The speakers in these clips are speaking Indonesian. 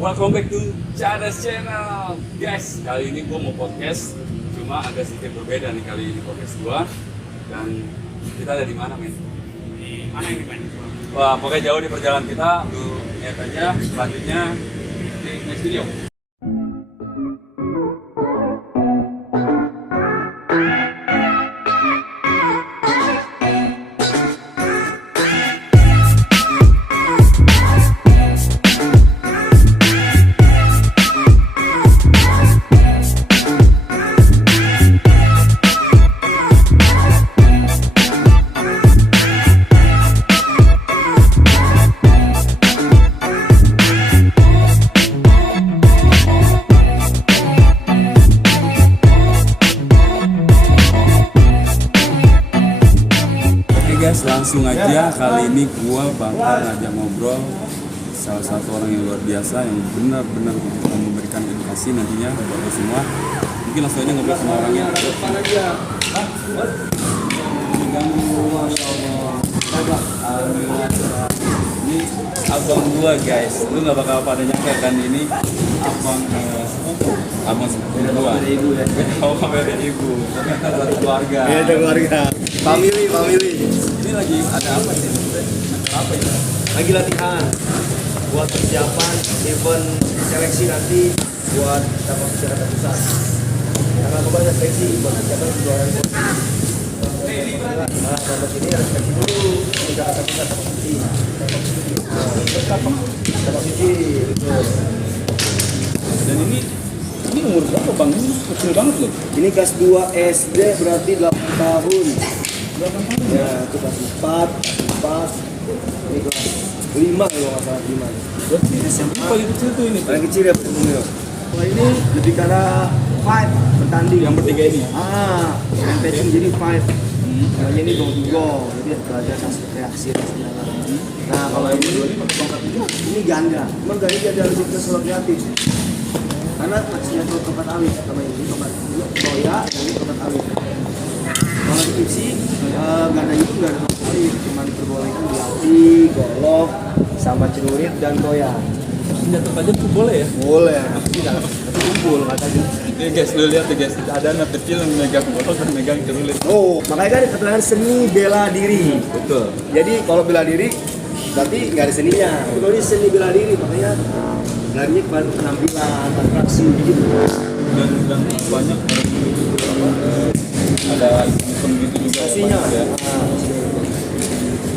Welcome back to Cadas Channel, guys. Kali ini gue mau podcast, cuma agak sedikit berbeda nih kali ini podcast gue. Dan kita ada di mana, men? Di mana ini, men? Wah, pokoknya jauh di perjalanan kita. Lu lihat aja selanjutnya di next video. Guys, langsung aja kali ini gua bakal ngajak ngobrol salah satu orang yang luar biasa yang benar-benar memberikan edukasi nantinya buat kita semua. Mungkin langsung aja ngobrol sama orangnya. Ini abang gua, guys. Lu nggak bakal pada nyangka kan ini abang sepupu gua. Ibu ya. Oh, kamera ibu. Satu keluarga. Iya, keluarga. Family. Ini lagi ada apa sih? Apa ini? Lagi latihan buat persiapan event seleksi nanti buat cabang Jakarta Pusat. Karena banyak seleksi buat persiapan kejuaraan. Nah, sampai sini ada seleksi dulu di Jakarta Pusat cabang suci. Dan ini umur berapa, Bang? Ini kecil banget loh. Ini kelas 2 SD berarti 8 tahun. Ya, itu kelas 4, ini kelas 5 kalau nggak salah 5. Berarti SMP paling kecil tuh ini. Paling kecil ya betul. Kalau ini lebih karena fight bertanding. Yang bertiga ini ya? Yang passion jadi fight. Namanya ini go, jadi belajar reaksi. Nah, kalau ini ini ganda. Cuma ganda dia ada lebih ke solo kreatif. Karena aksinya itu tempat awit, sama ini tempat toya, ini tempat awit. Kalau di tipsi, ganda itu nggak ada tempat awit, cuma diperbolehkan dilatih, golok, sama celurit dan toya. Senjata tajam tuh boleh ya? Boleh, tapi kumpul katanya. Nih guys, lu lihat tuh guys, ada anak kecil yang megang botol dan megang celurit. Oh, makanya kan keterangan seni bela diri. Betul. Jadi kalau bela diri, berarti nggak ada seninya. Kalau ini seni bela diri, makanya larinya kepada penampilan, atraksi gitu. Dan banyak ada event gitu juga. Pastinya. Ya.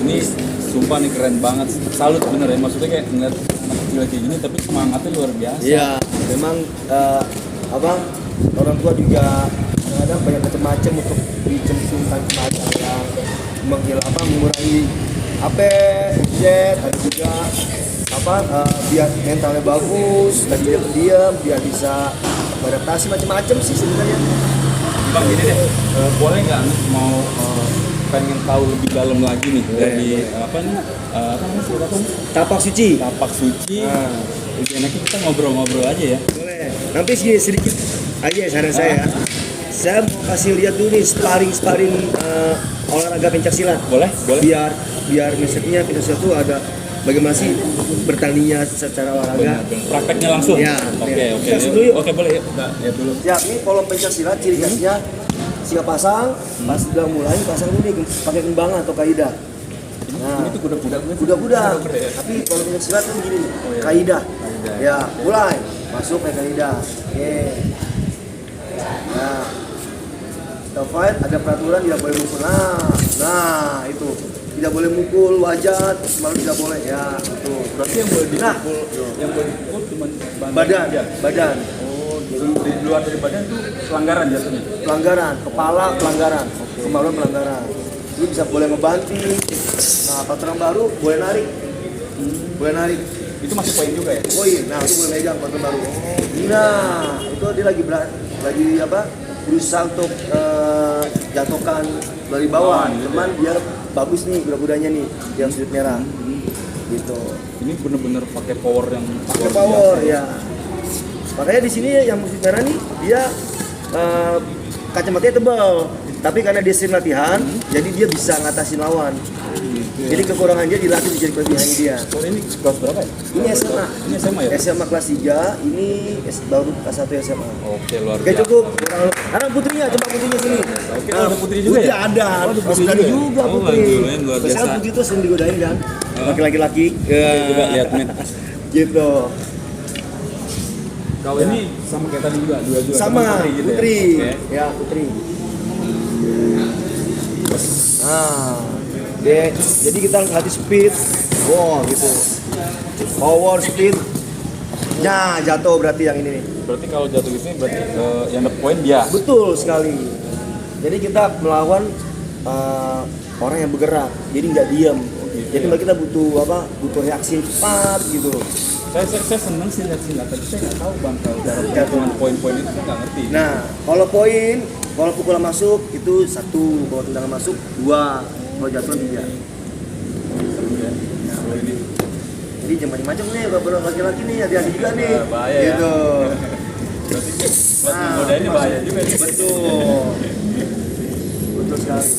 Ini sumpah nih keren banget. Salut bener ya, maksudnya kayak ngeliat anak kecil kayak gini tapi semangatnya luar biasa. Iya, memang orang tua juga kadang banyak macam-macam untuk dicentumkan semacam yang mengurangi jet, ada juga biar mentalnya bagus dan dia pendiam, biar bisa beradaptasi macam-macam sih sebenarnya. Bang, gini deh, boleh nggak mau pengen tahu lebih dalam lagi nih dari apa namanya Tapak suci. Tapak suci. Lebih enaknya kita ngobrol-ngobrol aja ya. Boleh. Nanti sedikit aja saran saya. Saya mau kasih lihat dulu nih sparring olahraga pencaksilat. Boleh. Biar misalnya pencaksilat itu ada bagaimana sih bertandingnya secara olahraga. Prakteknya langsung. Ya. Oke. Dulu yuk. Oke, boleh. Lihat dulu. Ya, ini pola pencaksilat ciri khasnya siap pasang, pas sudah mulai pasang dulu nih pakai kembangan atau kaidah. Nah, ini tuh kuda-kuda. Tapi kalau pencaksilat kan gini, kaidah. Ya, mulai masuk pakai kaidah. Oke. Nah, setelah fight ada peraturan tidak boleh mukul. Nah itu tidak boleh mukul wajah, malu tidak boleh ya itu. Berarti yang boleh dipukul cuma badan. Oh, jadi di luar dari badan tuh pelanggaran jatuhnya. Pelanggaran, kepala pelanggaran, kemaluan pelanggaran. Ini bisa boleh ngebanting. Nah, peraturan baru boleh narik. Boleh narik. Itu masih poin juga ya? Poin. Nah, itu boleh megang peraturan baru. Nah, itu dia lagi berusaha untuk jatuhkan dari bawah. Cuman biar bagus nih kuda-kudanya nih yang sudut merah. Gitu. Ini bener-bener pakai power yang pakai power ya. Makanya di sini yang sudut merah nih dia kacamatanya tebal. Tapi karena dia sering latihan, jadi dia bisa ngatasin lawan. Jadi kekurangan dia dilatih menjadi kelebihannya dia. Kalau ini kelas berapa ya? Ini SMA. Ini SMA ya? SMA kelas 3, ini baru kelas 1 SMA. Oke, luar Oke biasa. cukup. Anak putrinya, coba putrinya sini. Oke, ada putri juga Putri ya? ada. Oh, ada putri Sekali juga ya? juga Oh, putri. lumayan, luar biasa. Biasanya putri itu sering digodain kan. Laki-laki. Coba lihat men. Gitu. Kalau ini sama kayak tadi juga, dua juga. Sama Sama gitu putri. ya? Oke. Ya, putri. Nah, jadi kita ngelatih speed, gitu. Power, speed. Ya, jatuh berarti yang ini nih. Berarti kalau jatuh di sini berarti yang dapat poin dia. Betul sekali. Jadi kita melawan orang yang bergerak, jadi nggak diam. gitu Jadi ya. kita butuh reaksi cepat gitu. Saya seneng sih lihat silat, tapi saya nggak tahu bang kalau cara perhitungan poin-poin itu saya nggak ngerti. Nah, kalau poin, kalau pukulan masuk itu 1, kalau tendangan masuk 2, kalau jatuh 3. Nah, kalau ini Jadi macam-macam nih, beberapa laki-laki nih, hati-hati juga nih. bahaya ya. Gitu. berarti buat menggoda ini bahaya juga nih. Betul. Betul sekali.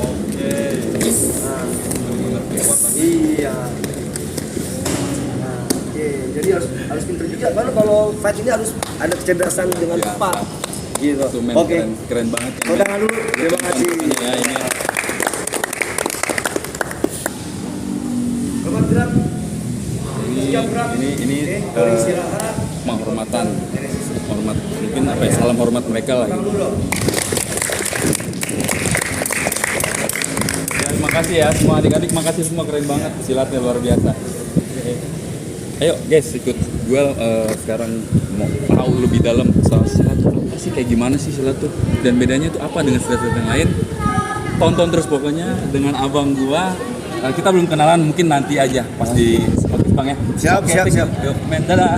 Oke. Nah, Mengerti kekuatan. iya. Nah, oke. Jadi harus pintar juga. Karena kalau fight ini harus ada kecerdasan dengan Ya. tepat. Gitu. Itu men, Oke. keren banget. Tepuk tangan dulu. Terima kasih. Ya ini. Selamat gerak. Ini Boleh istirahat. penghormatan, hormat mungkin apa ya, salam hormat mereka lah. Tangan Gitu. dulu dong. Ya, terima kasih ya semua adik-adik, makasih semua, keren banget silatnya, luar biasa. Oke. Ayo guys, ikut gue sekarang mau tahu lebih dalam soal silat tuh apa sih, kayak gimana sih silat tuh, dan bedanya tuh apa dengan silat-silat yang lain. Tonton terus pokoknya dengan abang gua. Kita belum kenalan, mungkin nanti aja pas di podcast bang ya. Siap, Oke, siap, thank you. siap. Yuk, men, dadah.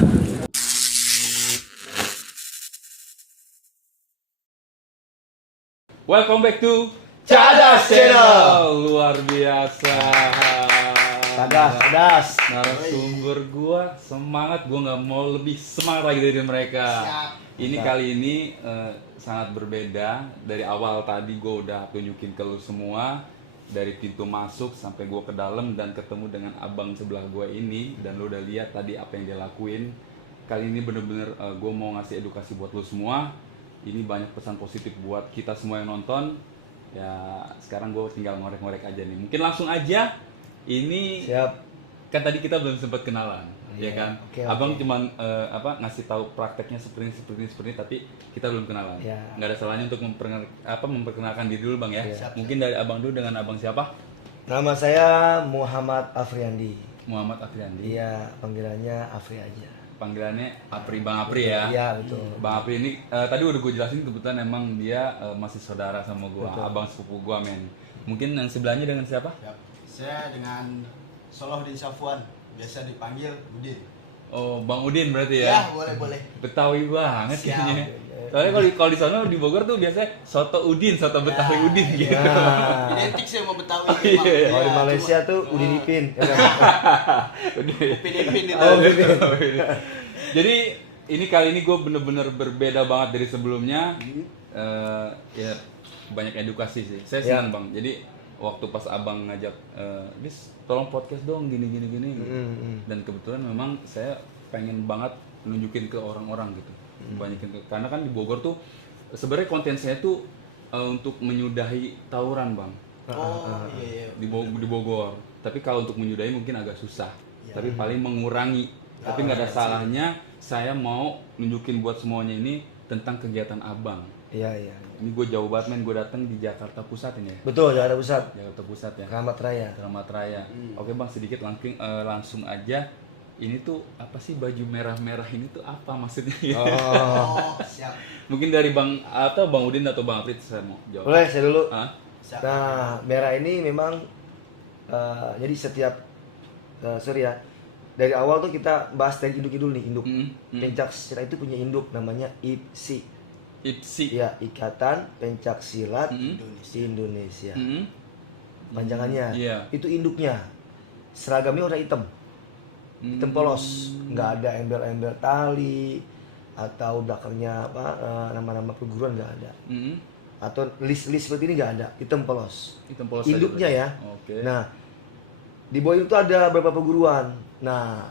Welcome back to Cadas Channel. Luar biasa. Cadas. Narasumber gua semangat, gua nggak mau lebih semangat lagi dari mereka. Ini kali ini sangat berbeda. Dari awal tadi gua udah tunjukin ke lu semua, dari pintu masuk sampai gua ke dalam dan ketemu dengan abang sebelah gua ini, dan lu udah lihat tadi apa yang dia lakuin. Kali ini bener-bener gua mau ngasih edukasi buat lu semua. Ini banyak pesan positif buat kita semua yang nonton. Ya sekarang gue tinggal ngorek-ngorek aja nih. Mungkin langsung aja. Ini Siap. kan tadi kita belum sempat kenalan, ya Iya, kan? oke, Abang oke. cuman ngasih tahu prakteknya seperti ini, tapi kita belum kenalan. Iya. Nggak ada salahnya untuk memperkenalkan diri dulu bang ya. Iya. Mungkin dari abang dulu, dengan abang siapa? Nama saya Muhammad Afriandi. Muhammad Afriandi. Iya, panggilannya Afri aja. Panggilannya Apri, Bang Apri ya. Iya, betul. Bang Apri ini tadi udah gue jelasin, kebetulan emang dia masih saudara sama gue, abang sepupu gue men. Mungkin yang sebelahnya dengan siapa? Yap. Saya dengan Solahuddin Safwan, biasa dipanggil Udin. Oh, Bang Udin berarti Ya, ya? boleh. Betawi banget Siap. kayaknya. Soalnya kalau di sana di Bogor tuh biasanya soto Udin, soto Betawi Ya, Udin gitu. Nah, Identik saya sama Betawi. Oh, iya. kalau di Malaysia tuh Udin Ipin. Upin Ipin itu. Oh, gitu. Jadi ini kali ini gue bener-bener berbeda banget dari sebelumnya. Ya banyak edukasi sih. Saya Ya. senang bang. Jadi waktu pas abang ngajak, Dis tolong podcast dong gini. Dan kebetulan memang saya pengen banget nunjukin ke orang-orang gitu. Banyakin karena kan di Bogor tuh sebenarnya konten saya tuh untuk menyudahi tawuran bang. Oh, iya. Di Bogor. Tapi kalau untuk menyudahi mungkin agak susah. Tapi paling mengurangi. Tapi nggak ada salahnya saya mau nunjukin buat semuanya ini tentang kegiatan abang. Iya. Ini gue jauh banget men, gue datang di Jakarta Pusat ini ya. Betul, Jakarta Pusat. Jakarta Pusat ya. Keramat Raya. Keramat Raya. Oke bang, sedikit langsung aja. Ini tuh apa sih baju merah-merah ini tuh apa maksudnya? Oh, siap. Mungkin dari bang atau bang Udin atau bang Aprit saya mau jawab. Boleh, saya dulu. Hah? Siap. Nah, merah ini memang jadi setiap sorry ya, dari awal tuh kita bahas dari induk dulu nih, induk. Pencak silat itu punya induk namanya IPSI. IPSI. Ya, Ikatan Pencak Silat Indonesia. Indonesia. Mm-mm. Panjangannya. Iya. Itu induknya. Seragamnya warna hitam. Hitam polos, nggak ada embel-embel tali atau belakangnya apa nama-nama perguruan nggak ada. Mm-mm. atau list seperti ini nggak ada, hitam polos. Hitam polos Induknya saja ya. berarti. Oke. Nah, di bawah itu ada beberapa perguruan. Nah,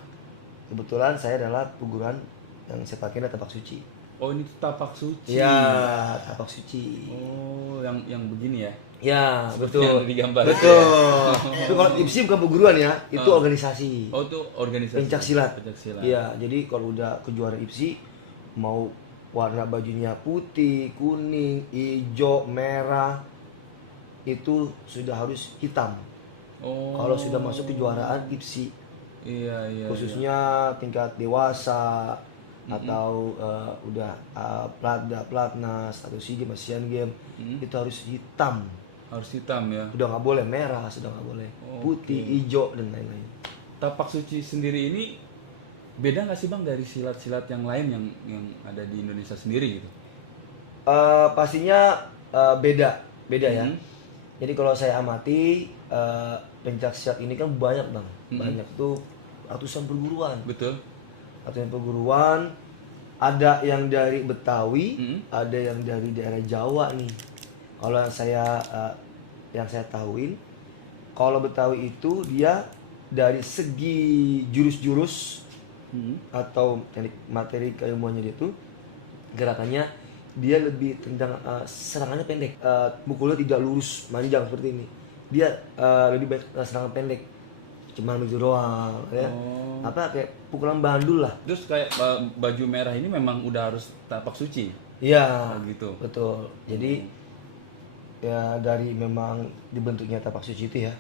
kebetulan saya adalah perguruan yang saya pakai adalah tapak suci. Oh, ini tuh tapak suci. Iya, tapak suci. Oh, yang begini ya. Ya, Seperti betul. yang digambar. Betul. Tapi kalau IPSI bukan perguruan ya, itu Oh. organisasi. Oh, itu organisasi Pencak silat. Pencaksilat. Iya, jadi kalau udah kejuaraan IPSI mau warna bajunya putih, kuning, hijau, merah itu sudah harus hitam. Oh. Kalau sudah masuk kejuaraan IPSI, Iya, iya. khususnya tingkat dewasa atau udah Platnas atau SEA Games, Asian Games, itu harus hitam. Harus hitam ya. Sudah nggak boleh merah, sudah nggak boleh putih, hijau dan lain-lain. Tapak suci sendiri ini beda nggak sih Bang dari silat-silat yang lain yang ada di Indonesia sendiri gitu? Pastinya beda ya. Jadi kalau saya amati pencak silat ini kan banyak bang, banyak tuh ratusan perguruan. Betul. Ratusan perguruan, ada yang dari Betawi, ada yang dari daerah Jawa nih. Kalau yang saya tahuin, kalau Betawi itu dia dari segi jurus-jurus atau teknik materi keilmuannya dia tuh gerakannya dia lebih tendang serangannya pendek, mukulnya tidak lurus manjang seperti ini, dia lebih baik serangan pendek, cuma begitu doang ya. Apa kayak pukulan bandul lah. Terus kayak baju merah ini memang udah harus tapak suci. Iya, gitu. betul. Jadi ya dari memang dibentuknya tapak suci itu ya.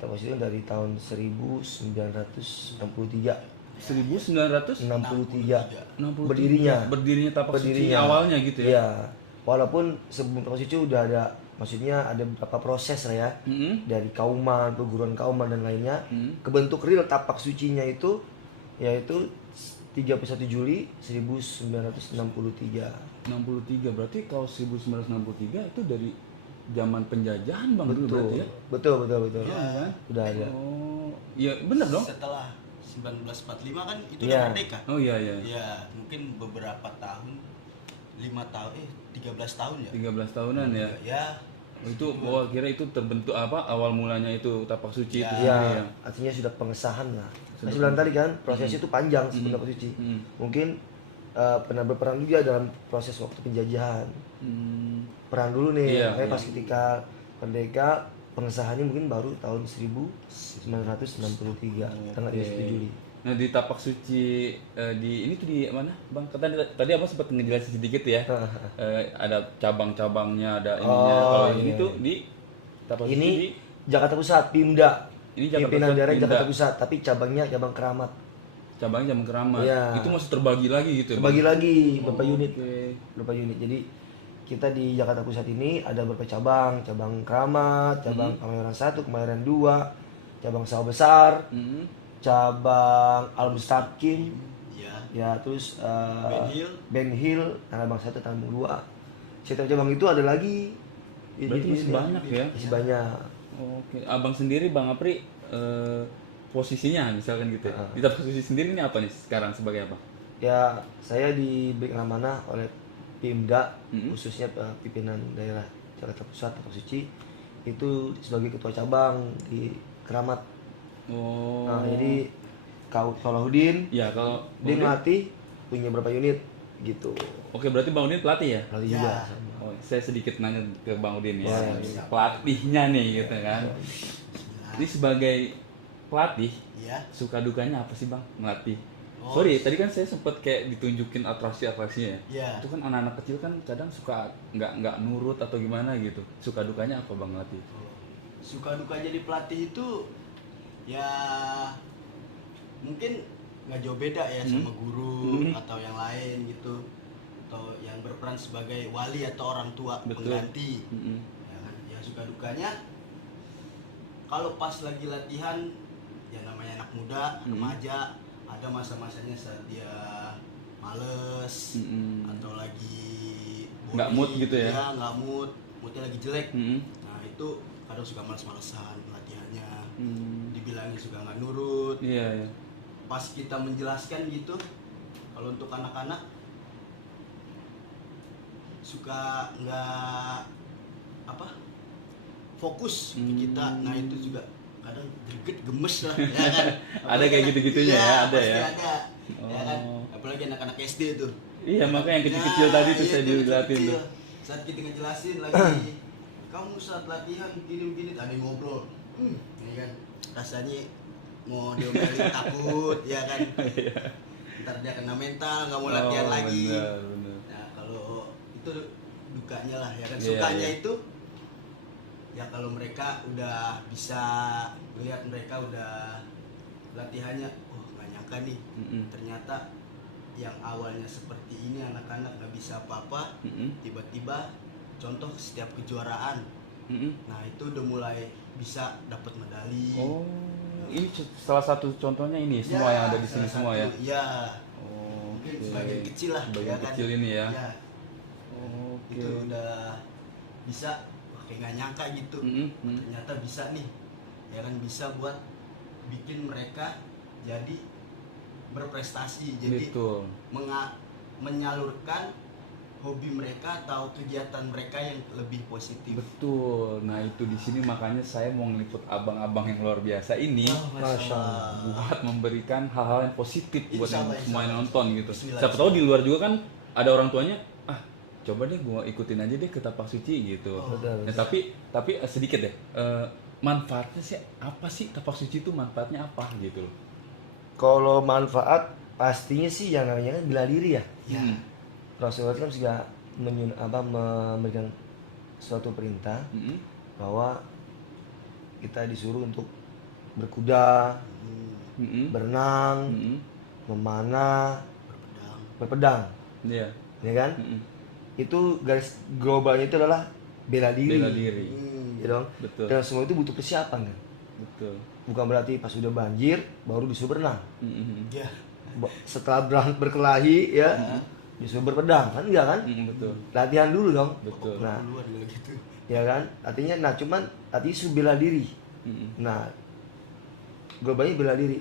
Tapak suci itu dari tahun 1963. 1963 berdirinya tapak suci awalnya gitu ya. Iya. Walaupun sebelum tapak suci udah ada, maksudnya ada beberapa proses lah ya. Dari kauman, perguruan kauman dan lainnya. Kebentuk real tapak sucinya itu yaitu 31 Juli 1963. 63 berarti kalau 1963 itu dari zaman penjajahan Bang dulu berarti ya. Betul. Iya kan? Udah ada. Oh, iya benar dong. Setelah 1945 kan itu Iya. udah merdeka. Oh iya. Ya, mungkin beberapa tahun 13 tahun ya. 13 tahunan ya. Ya, Itu kira itu terbentuk apa awal mulanya itu tapak suci itu sendiri Ya, ya. artinya sudah pengesahan lah. Saya bilang tadi kan prosesnya itu panjang sebelum tapak suci. Mungkin pernah berperan juga dalam proses waktu penjajahan. Perang dulu nih, Iya, makanya iya. pas ketika merdeka pengesahannya mungkin baru tahun 1963 tanggal 21 Juli. Nah di tapak suci ini tuh di mana Bang? Tadi apa sempat ngejelasin sedikit ya. Ada cabang-cabangnya, ada ininya. Kalau ini iya. tuh di tapak suci Ini di Jakarta Pusat, Pimda. Ini Jakarta Pimpinan Pusat, daerah Pimda. Jakarta Pusat, tapi cabangnya cabang Keramat. cabangnya Jaman Keramat. Iya. Itu masih terbagi lagi gitu ya, Bang? Bagi lagi beberapa unit. Oke. Beberapa unit. Jadi kita di Jakarta Pusat ini ada beberapa cabang, cabang Keramat, cabang Kemayoran 1, Kemayoran 2, cabang Sawah Besar, cabang Al Mustaqim, ya. ya terus Ben Hill. Tanah Abang 1, Tanah Abang 2. Setiap cabang itu ada lagi. Berarti masih banyak ya? Masih banyak. Oke. Abang sendiri Bang Apri posisinya misalkan gitu ya. Di tapak suci sendiri ini apa nih sekarang sebagai apa? Ya, saya diberi amanah oleh Pimda, khususnya pimpinan daerah Jakarta Pusat Tapak Suci itu sebagai ketua cabang di Keramat. Oh. Nah, jadi kau Salahuddin, Ya kalau dia ngelatih punya berapa unit gitu. Oke, berarti Bang Udin pelatih ya? Pelatih juga. Oh, saya sedikit nanya ke Bang Udin ya. Ya. Pelatihnya nih gitu kan. Ini sebagai pelatih, Ya. suka dukanya apa sih Bang ngelatih? Oh. Sorry, tadi kan saya sempet kayak ditunjukin atraksinya ya. Ya. Itu kan anak-anak kecil kan kadang suka nggak nurut atau gimana gitu. Suka dukanya apa Bang ngelatih? Suka duka jadi pelatih itu ya mungkin nggak jauh beda ya sama guru atau yang lain gitu, atau yang berperan sebagai wali atau orang tua Betul. pengganti. Ya kan? Yang suka dukanya kalau pas lagi latihan ya namanya anak muda, remaja, ada masa-masanya saat dia males atau lagi Nggak body, mood gitu ya? nggak moodnya lagi jelek. Mm-mm. Nah itu kadang suka males-malesan latihannya, dibilangin suka nggak nurut. Iya, iya. Pas kita menjelaskan gitu, kalau untuk anak-anak suka nggak apa fokus ke kita. Nah itu juga kadang greget gemes lah ya kan. Ada kayak gitu-gitunya ya, ada pasti ya. ada ya kan, Oh. apalagi anak-anak SD tuh. Iya, makanya yang kecil-kecil tadi tuh saya itu dilihatin kecil-kecil. tuh. Saat kita ngejelasin lagi, kamu saat latihan gini-gini, ada yang ngobrol, ya kan, rasanya mau diomelin takut, ya kan, ntar dia kena mental, nggak mau latihan lagi. Bener. Nah kalau itu dukanya lah, ya kan, Iya, sukanya iya. itu, ya kalau mereka udah bisa melihat mereka udah latihannya, oh nggak nyangka nih, ternyata yang awalnya seperti ini anak-anak nggak bisa apa-apa, tiba-tiba contoh setiap kejuaraan, nah itu udah mulai bisa dapat medali. Oh, ini salah satu contohnya ini semua Ya, yang ada di sini salah semua satu, ya. ya Oh, mungkin oke. sebagian kecil lah, Sebagian ya kan? kecil ini ya. Ya, Oke. itu udah bisa, wah, kayak nggak nyangka gitu, ternyata bisa nih, ya kan, bisa buat bikin mereka jadi berprestasi, jadi Betul. menyalurkan hobi mereka atau kegiatan mereka yang lebih positif. Betul. Nah, itu di sini makanya saya mau ngeliput abang-abang yang luar biasa ini Masya Allah. buat memberikan hal-hal yang positif buat Insya yang Allah, semua yang insya Allah. nonton gitu. Bismillah, Siapa tahu di luar juga kan ada orang tuanya, coba deh gua ikutin aja deh ke tapak suci gitu. Betul. Ya, tapi sedikit deh. Manfaatnya sih apa sih tapak suci itu, manfaatnya apa gitu loh. Kalau manfaat pastinya sih yang namanya kan bela diri ya. Ya. Rasulullah kan juga memberikan suatu perintah bahwa kita disuruh untuk berkuda, berenang, memanah, berpedang, Iya. ya kan? Itu garis globalnya itu adalah bela diri. Bela diri. Ya dong. Betul. Dan semua itu butuh persiapan kan. Betul. Bukan berarti pas udah banjir baru disuruh berenang. Ya. Setelah berkelahi ya disuruh berpedang kan, enggak kan? Betul. Latihan dulu dong. Betul. Nah, Duluan juga gitu. ya kan? Artinya cuman artinya suruh bela diri. Nah, globalnya bela diri.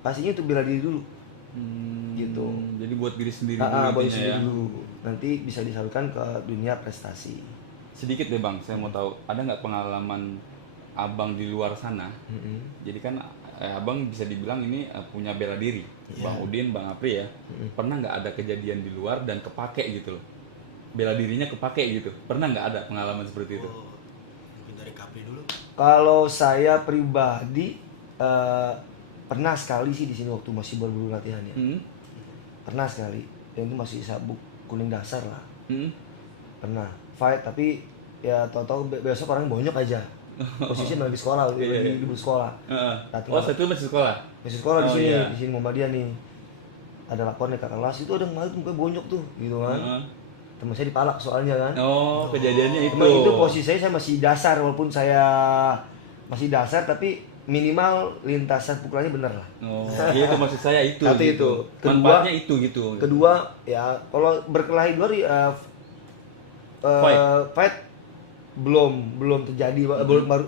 Pastinya itu bela diri dulu. Gitu. Jadi buat diri sendiri dulu Buat intinya sendiri ya. dulu. Nanti bisa disalurkan ke dunia prestasi. Sedikit deh Bang, saya mau tahu ada nggak pengalaman abang di luar sana? Jadi kan abang bisa dibilang ini punya bela diri, Bang Udin, Bang Apri ya. Pernah nggak ada kejadian di luar dan kepake gitu loh? Bela dirinya kepake gitu. Pernah nggak ada pengalaman seperti itu? Oh, mungkin dari Capri dulu. Kalau saya pribadi pernah sekali sih di sini waktu masih baru latihan ya. Pernah sekali. Dan itu masih sabuk kuning dasar lah. Pernah fight tapi ya tahu-tahu besok orang bonyok aja. Posisinya lagi sekolah, lagi libur sekolah. Oh, saya tuh masih sekolah. Masih sekolah di Oh, sini, iya. di sini Muhammadiyah nih. Ada lapor nih kakak kelas itu ada yang malu mukanya bonyok tuh, gitu kan. Temen saya dipalak soalnya kan. Oh, kejadiannya itu. Cuma itu posisi saya masih dasar, walaupun saya masih dasar tapi minimal lintasan pukulannya bener lah. Oh, iya itu maksud saya itu. Satu gitu. itu. Manfaatnya itu gitu. Kedua ya kalau berkelahi luar fight belum terjadi,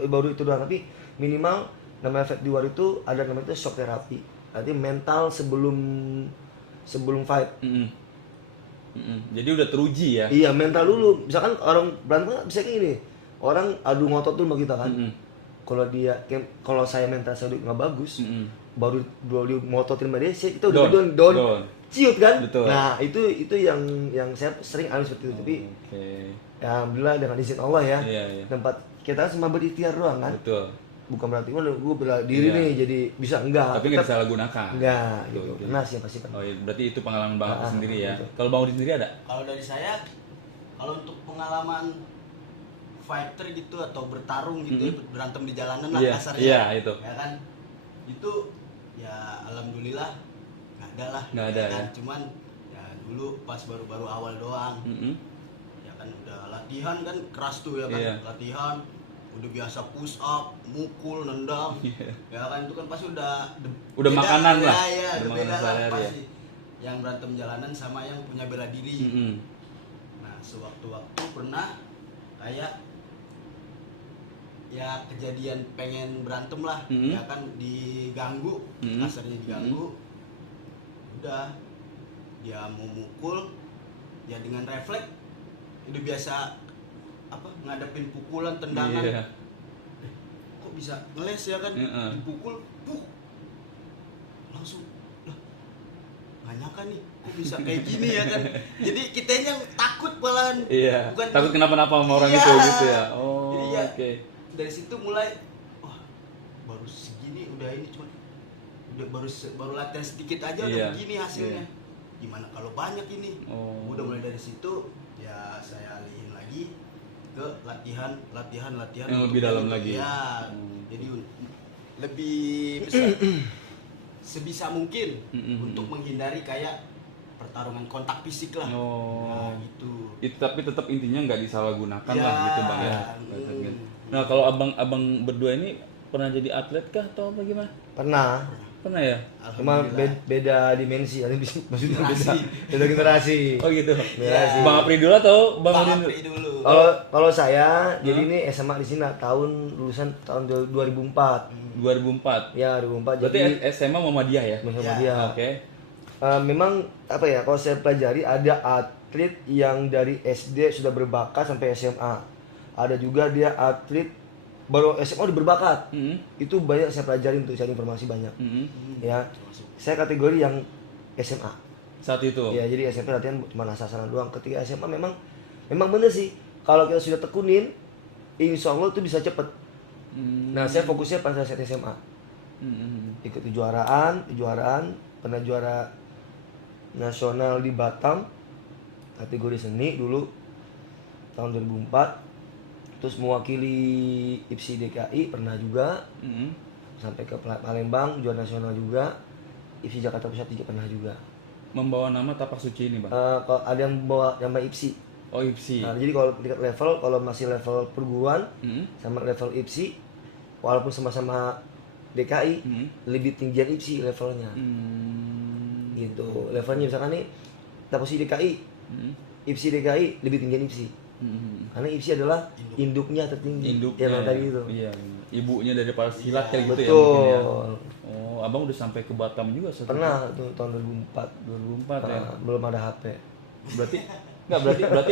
baru itu doang, tapi minimal namanya fight di luar itu ada namanya itu shock therapy. Artinya mental sebelum fight. Jadi udah teruji ya. Iya, mental dulu. Misalkan orang berantem bisa kayak gini. Orang adu ngotot dulu sama kita kan. Kalau saya mental saya nggak bagus, baru di ngototin sama dia, kita udah down. Ciut kan? Betul. Nah, itu yang saya sering alami seperti itu. Tapi ya alhamdulillah dengan izin Allah ya. Iya. Tempat kita cuma berikhtiar doang kan. Betul. Bukan berarti gue bela diri nih jadi bisa enggak. Tapi nggak disalahgunakan. Enggak Betul, gitu. gitu. Pernah sih pasti pernah. Oh iya, berarti itu pengalaman Bang Apri sendiri ya. betul. Kalau Bang Udin sendiri ada? Kalau dari saya, kalau untuk pengalaman fighter gitu atau bertarung gitu, berantem di jalanan lah Iya, kasarnya. iya, itu. Ya kan? Itu ya alhamdulillah nggak ada lah. Nggak ada, kan? ya. Cuman ya dulu pas baru-baru awal doang. Ya kan udah latihan kan keras tuh ya kan. Iya. Latihan udah biasa push up, mukul, nendang. Ya kan itu kan pasti udah Udah makanan lah. Ya, Udah udah makanan beda lah sehari-hari ya. pasti. Yang berantem jalanan sama yang punya bela diri. Nah, sewaktu-waktu pernah kayak ya kejadian pengen berantem lah, ya kan diganggu, kasarnya diganggu. Udah dia mau mukul, ya dengan refleks udah biasa ngadepin pukulan, tendangan. Iya. Kok bisa ngeles ya kan? Heeh. Dipukul, langsung lah, nggak nyangka nih kok bisa kayak gini ya kan. Jadi kitanya takut malahan. Iya. Bukan Takut kenapa-napa sama orang Iya. itu gitu ya. Oh, Jadi ya, oke. dari situ mulai wah, baru segini udah ini cuma udah baru latihan sedikit aja Iya. udah begini hasilnya. Iya. Gimana kalau banyak ini? Oh. Udah mulai dari situ ya saya alihin lagi ke latihan Yang lebih dalam untuk- lagi. ya. Hmm. Jadi lebih besar sebisa mungkin untuk menghindari kayak pertarungan kontak fisik lah. Oh. Nah, gitu. Itu tapi tetap intinya nggak disalahgunakan Ya, lah gitu bang ya. Nah kalau abang berdua ini pernah jadi atlet kah atau apa gimana? Pernah Ya. cuma Alhamdulillah. beda dimensi maksudnya Generasi. beda generasi. Oh gitu. Generasi. Bang Apri dulu atau Bang Bang Udin dulu? Apri dulu. Kalau saya jadi ini SMA di sini lulusan tahun 2004. 2004. Ya 2004 Berarti jadi SMA Muhammadiyah ya? sama Ya. dia. Oke. Memang apa ya, kalau saya pelajari ada atlet yang dari SD sudah berbakat sampai SMA. Ada juga dia atlet baru SMA udah berbakat. Mm-hmm. Itu banyak saya pelajari untuk cari informasi banyak. Mm-hmm. Ya. Saya kategori yang SMA. Saat itu. Ya, jadi SMP latihan cuma asal-asalan doang. Ketika SMA memang bener sih. Kalau kita sudah tekunin, insya Allah itu bisa cepet. Mm. Nah, saya fokusnya pas saya SMA. Mm-hmm. Ikut kejuaraan, pernah juara nasional di Batam kategori seni dulu tahun 2004. Terus mewakili IPSI DKI pernah juga, Mm-hmm. sampai ke Palembang juara nasional juga. IPSI Jakarta Pusat juga pernah juga. Membawa nama tapak suci ini bang. Kalau ada yang bawa nama IPSI. Oh IPSI. Nah, jadi kalau tingkat level, kalau masih level perguruan Mm-hmm. sama level IPSI, walaupun sama-sama DKI, Mm-hmm. lebih tinggian IPSI levelnya. Mm-hmm. Gitu. Levelnya misalkan nih tapak suci DKI, Mm-hmm. IPSI DKI lebih tinggian IPSI. Mm-hmm. Karena IPSI adalah induknya tertinggi. Induknya. Ya, bang, tadi itu. Iya. Ibunya dari para silat kayak gitu ya Betul. mungkin ya. Oh, abang udah sampai ke Batam juga saat itu? Pernah tuh tahun 2004. 2004 ya. Belum ada HP. Berarti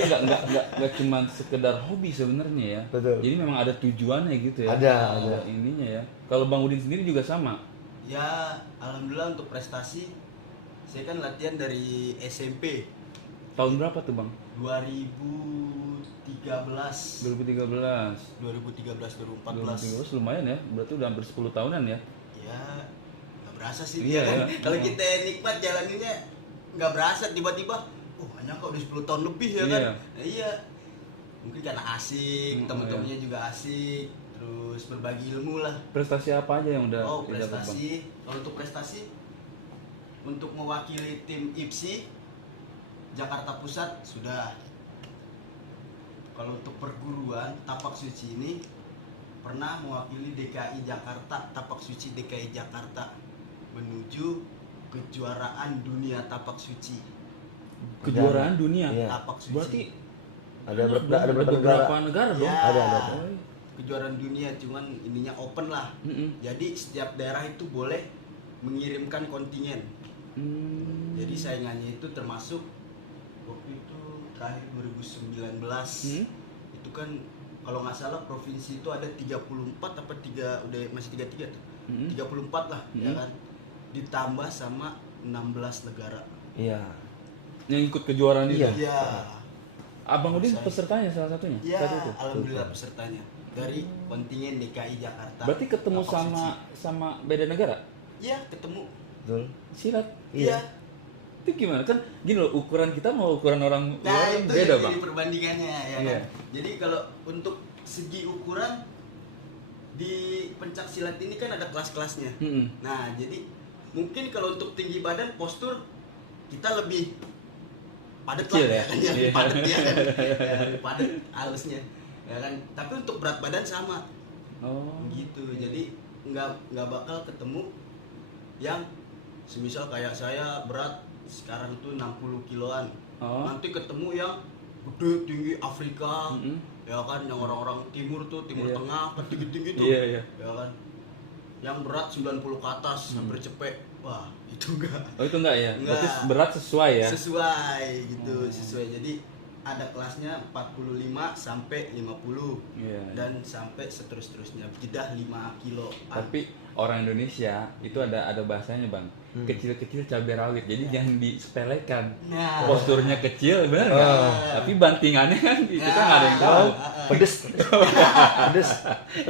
nggak cuma sekedar hobi sebenarnya ya. Betul. Jadi memang ada tujuannya gitu ya. Ada. Ininya ya. Kalau Bang Udin sendiri juga sama. Ya, alhamdulillah untuk prestasi saya kan latihan dari SMP Tahun berapa tuh Bang? 2013 2013. 2014 lumayan ya. Berarti udah hampir 10 tahunan ya. ya nggak berasa sih Iya, ya kan? ya. Kalau kita nikmat jalaninnya nggak berasa, tiba-tiba hanya kok udah 10 tahun lebih ya kan. Iya. Nah, iya mungkin karena asik, teman-temannya juga asik, terus berbagi ilmu lah. Prestasi apa aja yang udah Oh, didapat, Bang? prestasi. Kalau untuk prestasi untuk mewakili tim IPSI Jakarta Pusat sudah. Kalau untuk perguruan tapak suci ini pernah mewakili DKI Jakarta, tapak suci DKI Jakarta menuju kejuaraan dunia tapak suci. Kejuaraan dunia. Iya. Tapak suci. Berarti Ada berapa negara? beberapa negara dong. Ya, Ada. kejuaraan dunia, cuman ininya open lah. Mm-mm. Jadi setiap daerah itu boleh mengirimkan kontingen. Hmm. Jadi saingannya itu termasuk waktu itu terakhir 2019 itu kan kalau nggak salah provinsi itu ada 34 apa 3 udah masih 33 tuh. 34 lah ya kan. Ditambah sama 16 negara. Iya. Yang ikut kejuaraan itu. Iya. Iya. Abang Udin Saya- pesertanya salah satunya. Iya, Saat itu. alhamdulillah pesertanya dari kontingen DKI Jakarta. Berarti ketemu tapak suci. sama beda negara? Iya, ketemu. Betul. Silat. Iya. Itu gimana? Kan gini loh, ukuran kita mau ukuran orang Nah, luar itu beda, yang Bang. jadi perbandingannya ya Iya. kan. Jadi kalau untuk segi ukuran di pencak silat ini kan ada kelas-kelasnya. Mm-mm. Nah, jadi mungkin kalau untuk tinggi badan postur kita lebih padat Kecil lah ya? kan, ya, Iya. padat ya kan. Ya, lebih padat halusnya. Ya kan. Tapi untuk berat badan sama. Oh. Gitu. Jadi nggak bakal ketemu yang semisal kayak saya berat sekarang tuh 60 kiloan. Oh. Nanti ketemu yang gede tinggi Afrika. Mm-mm. Ya kan, yang orang-orang timur tuh, timur Iya. tengah, kan tinggi-tinggi tuh. Iya, iya. Ya kan. Yang berat 90 ke atas, hampir cepet. Wah, itu enggak. Oh itu enggak ya? Enggak. Berarti berat sesuai ya? Sesuai gitu, sesuai. Jadi ada kelasnya 45 sampai 50 Iya. dan sampai seterusnya jedah 5 kilo. Tapi orang Indonesia itu ada bahasanya bang, kecil-kecil cabai rawit, jadi jangan disepelekan. Nah. Posturnya kecil benar nggak? Tapi bantingannya kan itu kan nggak ada yang tahu. Pedes. Pedes.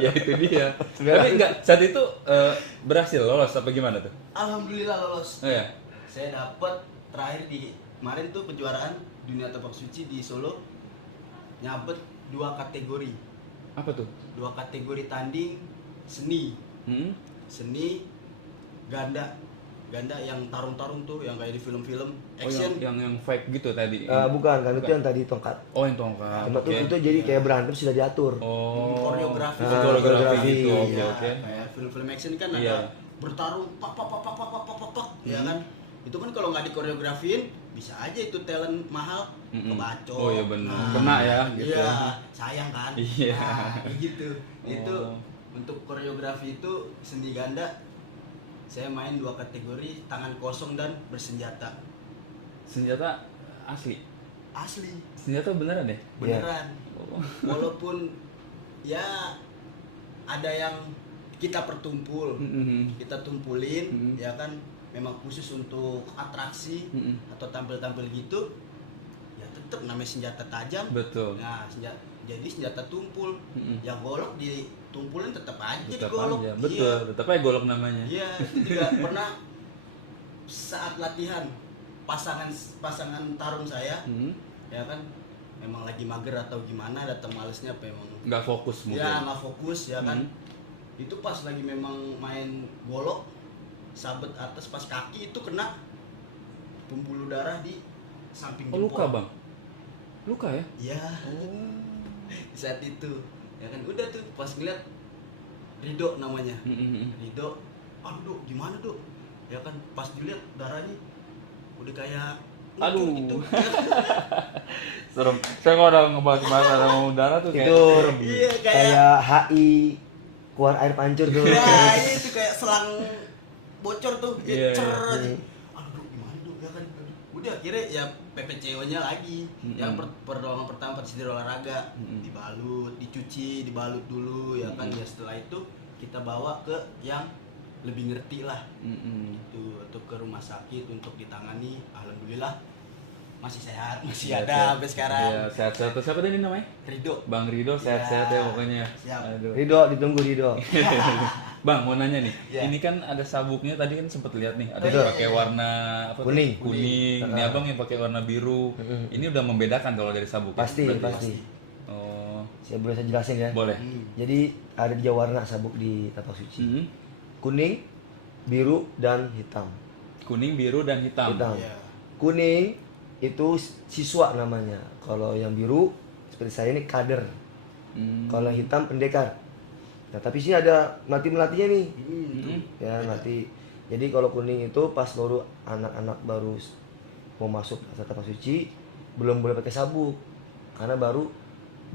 Ya itu dia. Tapi enggak, saat itu berhasil lolos apa gimana tuh? Alhamdulillah lolos. Oh ya. Saya dapat terakhir di kemarin tuh kejuaraan dunia tapak suci di Solo, nyabet 2 kategori. Apa tuh? 2 kategori tanding seni. Seni ganda yang tarung-tarung tuh yang kayak di film-film Oh, action. yang fake gitu tadi. Bukan, kan itu yang tadi tongkat. Oh yang tongkat. Cuma tuh Oke. itu jadi kayak berantem sudah diatur. Oh. Koreografi. Koreografi gitu. Oke Iya. oke. Kayak film-film action kan Iya. ada bertarung pak ya kan. Itu kan kalau nggak dikoreografiin bisa aja itu talent mahal kebacok. Oh iya benar. Kena ya gitu. Iya, sayang kan. Iya. Kayak gitu. Itu Oh. untuk koreografi itu seni ganda saya main 2 kategori, tangan kosong dan bersenjata. Senjata asli. Asli, Senjata beneran ya? beneran. Oh. Walaupun ya ada yang kita pertumpul, kita tumpulin, ya kan, memang khusus untuk atraksi atau tampil-tampil gitu, ya tetap namanya senjata tajam. Betul. Nah, jadi senjata tumpul, yang golok ditumpulin tetap aja Tetap digolok. aja. Betul. Tetap aja golok namanya. Iya, itu juga pernah saat latihan pasangan tarung saya, ya kan, memang lagi mager atau gimana, datang malesnya apa emang Nggak fokus mungkin. ya nggak fokus ya kan. Itu pas lagi memang main golok, sabet atas pas kaki itu kena pembuluh darah di samping Oh luka jempol. bang? Luka ya? Iya. Di saat itu ya kan udah tuh pas ngeliat Rido namanya. Rido, aduh gimana dok? Ya kan pas dilihat darahnya udah kayak Aduh. gitu. Serem. Saya kalau udah ngebahas ada ngomong darah tuh kayak Itu serem. Iya kayak kayak HI keluar air pancur tuh. ya itu kayak selang bocor tuh. Iya, Cer. iya. Aduh gimana dok ya kan. Udah akhirnya ya PPCO-nya lagi. Yang pertolongan pertama prosedur olahraga dibalut, dicuci, dibalut dulu ya kan. Ya setelah itu kita bawa ke yang lebih ngerti lah. Itu untuk ke rumah sakit untuk ditangani. Alhamdulillah masih sehat, masih ada sampai sekarang. Iya, sehat-sehat. Terus siapa tadi namanya? Rido. Bang Rido sehat-sehat ya Iya. pokoknya. Siap. Aduh. Rido, ditunggu Rido. Bang mau nanya nih, Iya. ini kan ada sabuknya tadi kan sempet lihat nih, ada Betul. yang pakai warna apa tuh? Kuning. Kuning. Ini abang yang pakai warna biru. Ini udah membedakan kalau dari sabuk. ya? Pasti, Berarti? pasti. Oh, Boleh saya jelasin ya? boleh. Jadi ada 3 warna sabuk di tapak suci. Hmm. Kuning, biru, dan hitam. Kuning, biru, dan hitam. Hitam. Iya. Kuning itu siswa namanya. Kalau yang biru seperti saya ini kader. Kalau yang hitam pendekar. Nah tapi sini ada melatihnya nih. Ya melatih. Jadi kalau kuning itu pas baru anak-anak baru mau masuk tapak suci belum boleh pakai sabuk karena baru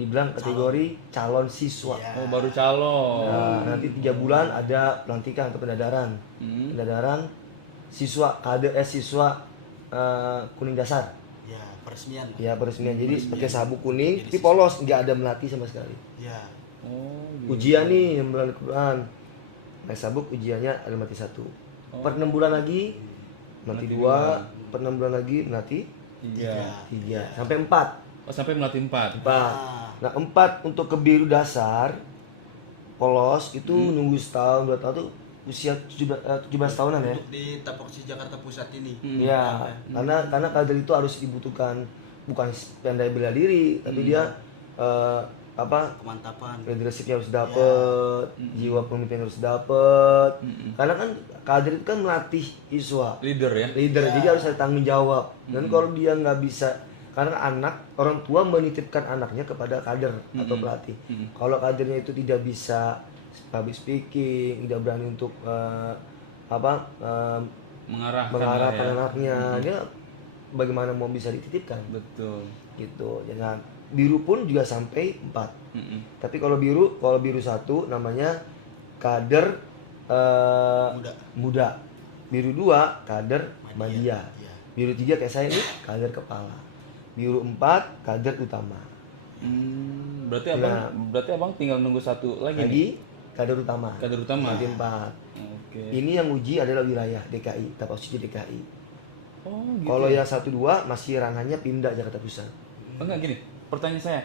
dibilang kategori calon siswa. Iya. Oh, baru calon. Nah, nanti 3 bulan ada pelantikan atau pendadaran. Pendadaran siswa siswa kuning dasar. Ya, peresmian. Ya peresmian. Jadi Peresmian. pakai sabuk kuning Jadi tapi polos, nggak ada melati sama sekali. Ya. Oh, gitu. Ujian nih yang bulan Quran. Pakai sabuk ujiannya ada melati 1. Per 6 bulan lagi melati 2, per 6 bulan lagi melati Iya. 3 sampai 4. Oh, sampai melatih 4. 4. Nah, 4 untuk ke biru dasar polos itu nunggu setahun 2 tahun tuh usia 17 tahunan ya. Untuk di Tapak Suci Jakarta Pusat ini. Ya, karena kader itu harus dibutuhkan bukan pandai bela diri, tapi dia Kemantapan. leadershipnya harus dapet, jiwa pemimpin harus dapet. Karena kan kader itu kan melatih siswa, Leader ya. leader, jadi harus ada tanggung jawab. Dan kalau dia nggak bisa, karena orang tua menitipkan anaknya kepada kader atau pelatih. Kalau kadernya itu tidak bisa public speaking, tidak berani untuk Mengarahkan mengarah lah ya. anaknya, dia bagaimana mau bisa dititipkan Betul. gitu. Jangan biru pun juga sampai 4. Tapi kalau biru 1 namanya kader muda. Biru 2 kader madya. Iya. Biru 3 kayak saya ini kader kepala. biru 4 kader utama. Berarti abang tinggal nunggu satu lagi nih. Lagi kader utama. Kader utama. Lagi 4. Oke. Ini yang uji adalah wilayah DKI, tapak suci DKI. Oh gitu. Kalau yang 1-2 masih ranahnya pindah Jakarta Pusat. Enggak gini. Pertanyaan saya,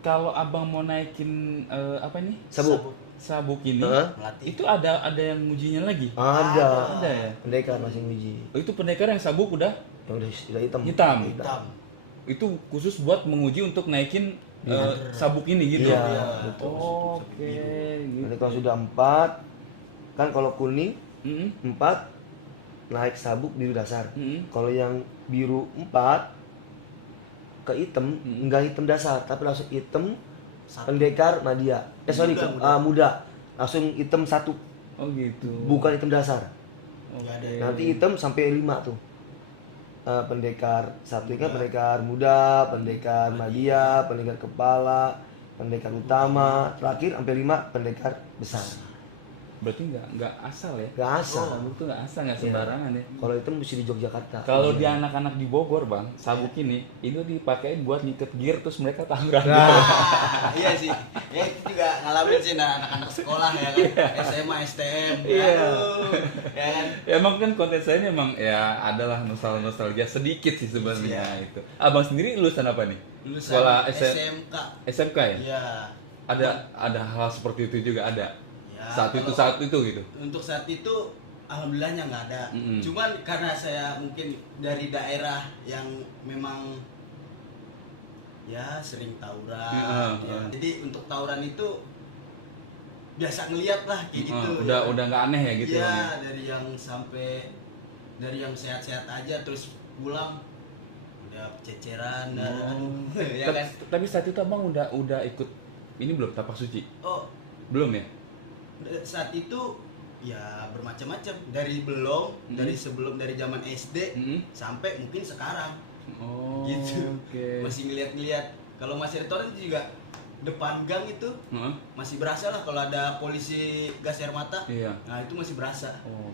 kalau abang mau naikin apa ini? Sabuk ini, Melatih. itu ada yang ngujinya lagi? Ada. Ada ya? Pendekar masih nguji. Oh, itu pendekar yang sabuk udah Yang udah hitam. hitam. Hitam. Itu khusus buat menguji untuk naikin sabuk ini gitu. Iya, betul. Oke, gitu. Nanti kalau sudah 4, kan kalau kuning Mm-mm. 4 naik sabuk biru dasar. Mm-mm. Kalau yang biru 4 ke hitam, enggak hitam dasar, tapi langsung hitam pendekar Madya. Muda. Langsung hitam 1, Oh gitu. bukan hitam dasar. Nggak ada. Nanti hitam sampai 5 tuh. Pendekar 1 kan pendekar muda, pendekar Madya, pendekar kepala, pendekar utama, terakhir sampai 5 pendekar besar. Berarti nggak asal ya? Gak asal. Sabuk tuh nggak asal, nggak sembarangan ya. Kalau itu mesti di Yogyakarta. Kalau di anak-anak di Bogor bang, sabuk ini itu dipakai buat ngiket gear terus mereka tanggrang. Iya sih. Ya itu juga ngalamin sih anak-anak sekolah ya kan. SMA, STM. Iya. Aduh, ya kan. Ya, emang kan konten saya ini emang ya adalah nostalgia sedikit sih sebenarnya itu. Abang sendiri lulusan apa nih? Lulusan Sekolah SMK. SMK ya? Iya. Ada hal seperti itu juga ada. Ya, saat itu gitu. Untuk saat itu alhamdulillahnya nggak ada. Mm-mm. Cuman karena saya mungkin dari daerah yang memang ya sering tawuran. Ya. Jadi untuk tawuran itu biasa ngeliat lah kayak gitu. Udah nggak aneh ya gitu. Iya, Bang, ya? dari yang sehat-sehat aja terus pulang udah ceceran. Oh. Ya kan? Tapi saat itu abang udah ikut ini belum tapak suci? Oh, Belum ya? saat itu ya bermacam-macam dari sebelum dari zaman SD sampai mungkin sekarang. Oh, Gitu. Oke. Masih ngeliat-ngeliat. Kalau masih restoran itu juga depan gang itu Heeh. masih berasa lah kalau ada polisi gas air mata. Iya. Nah, itu masih berasa. Oh,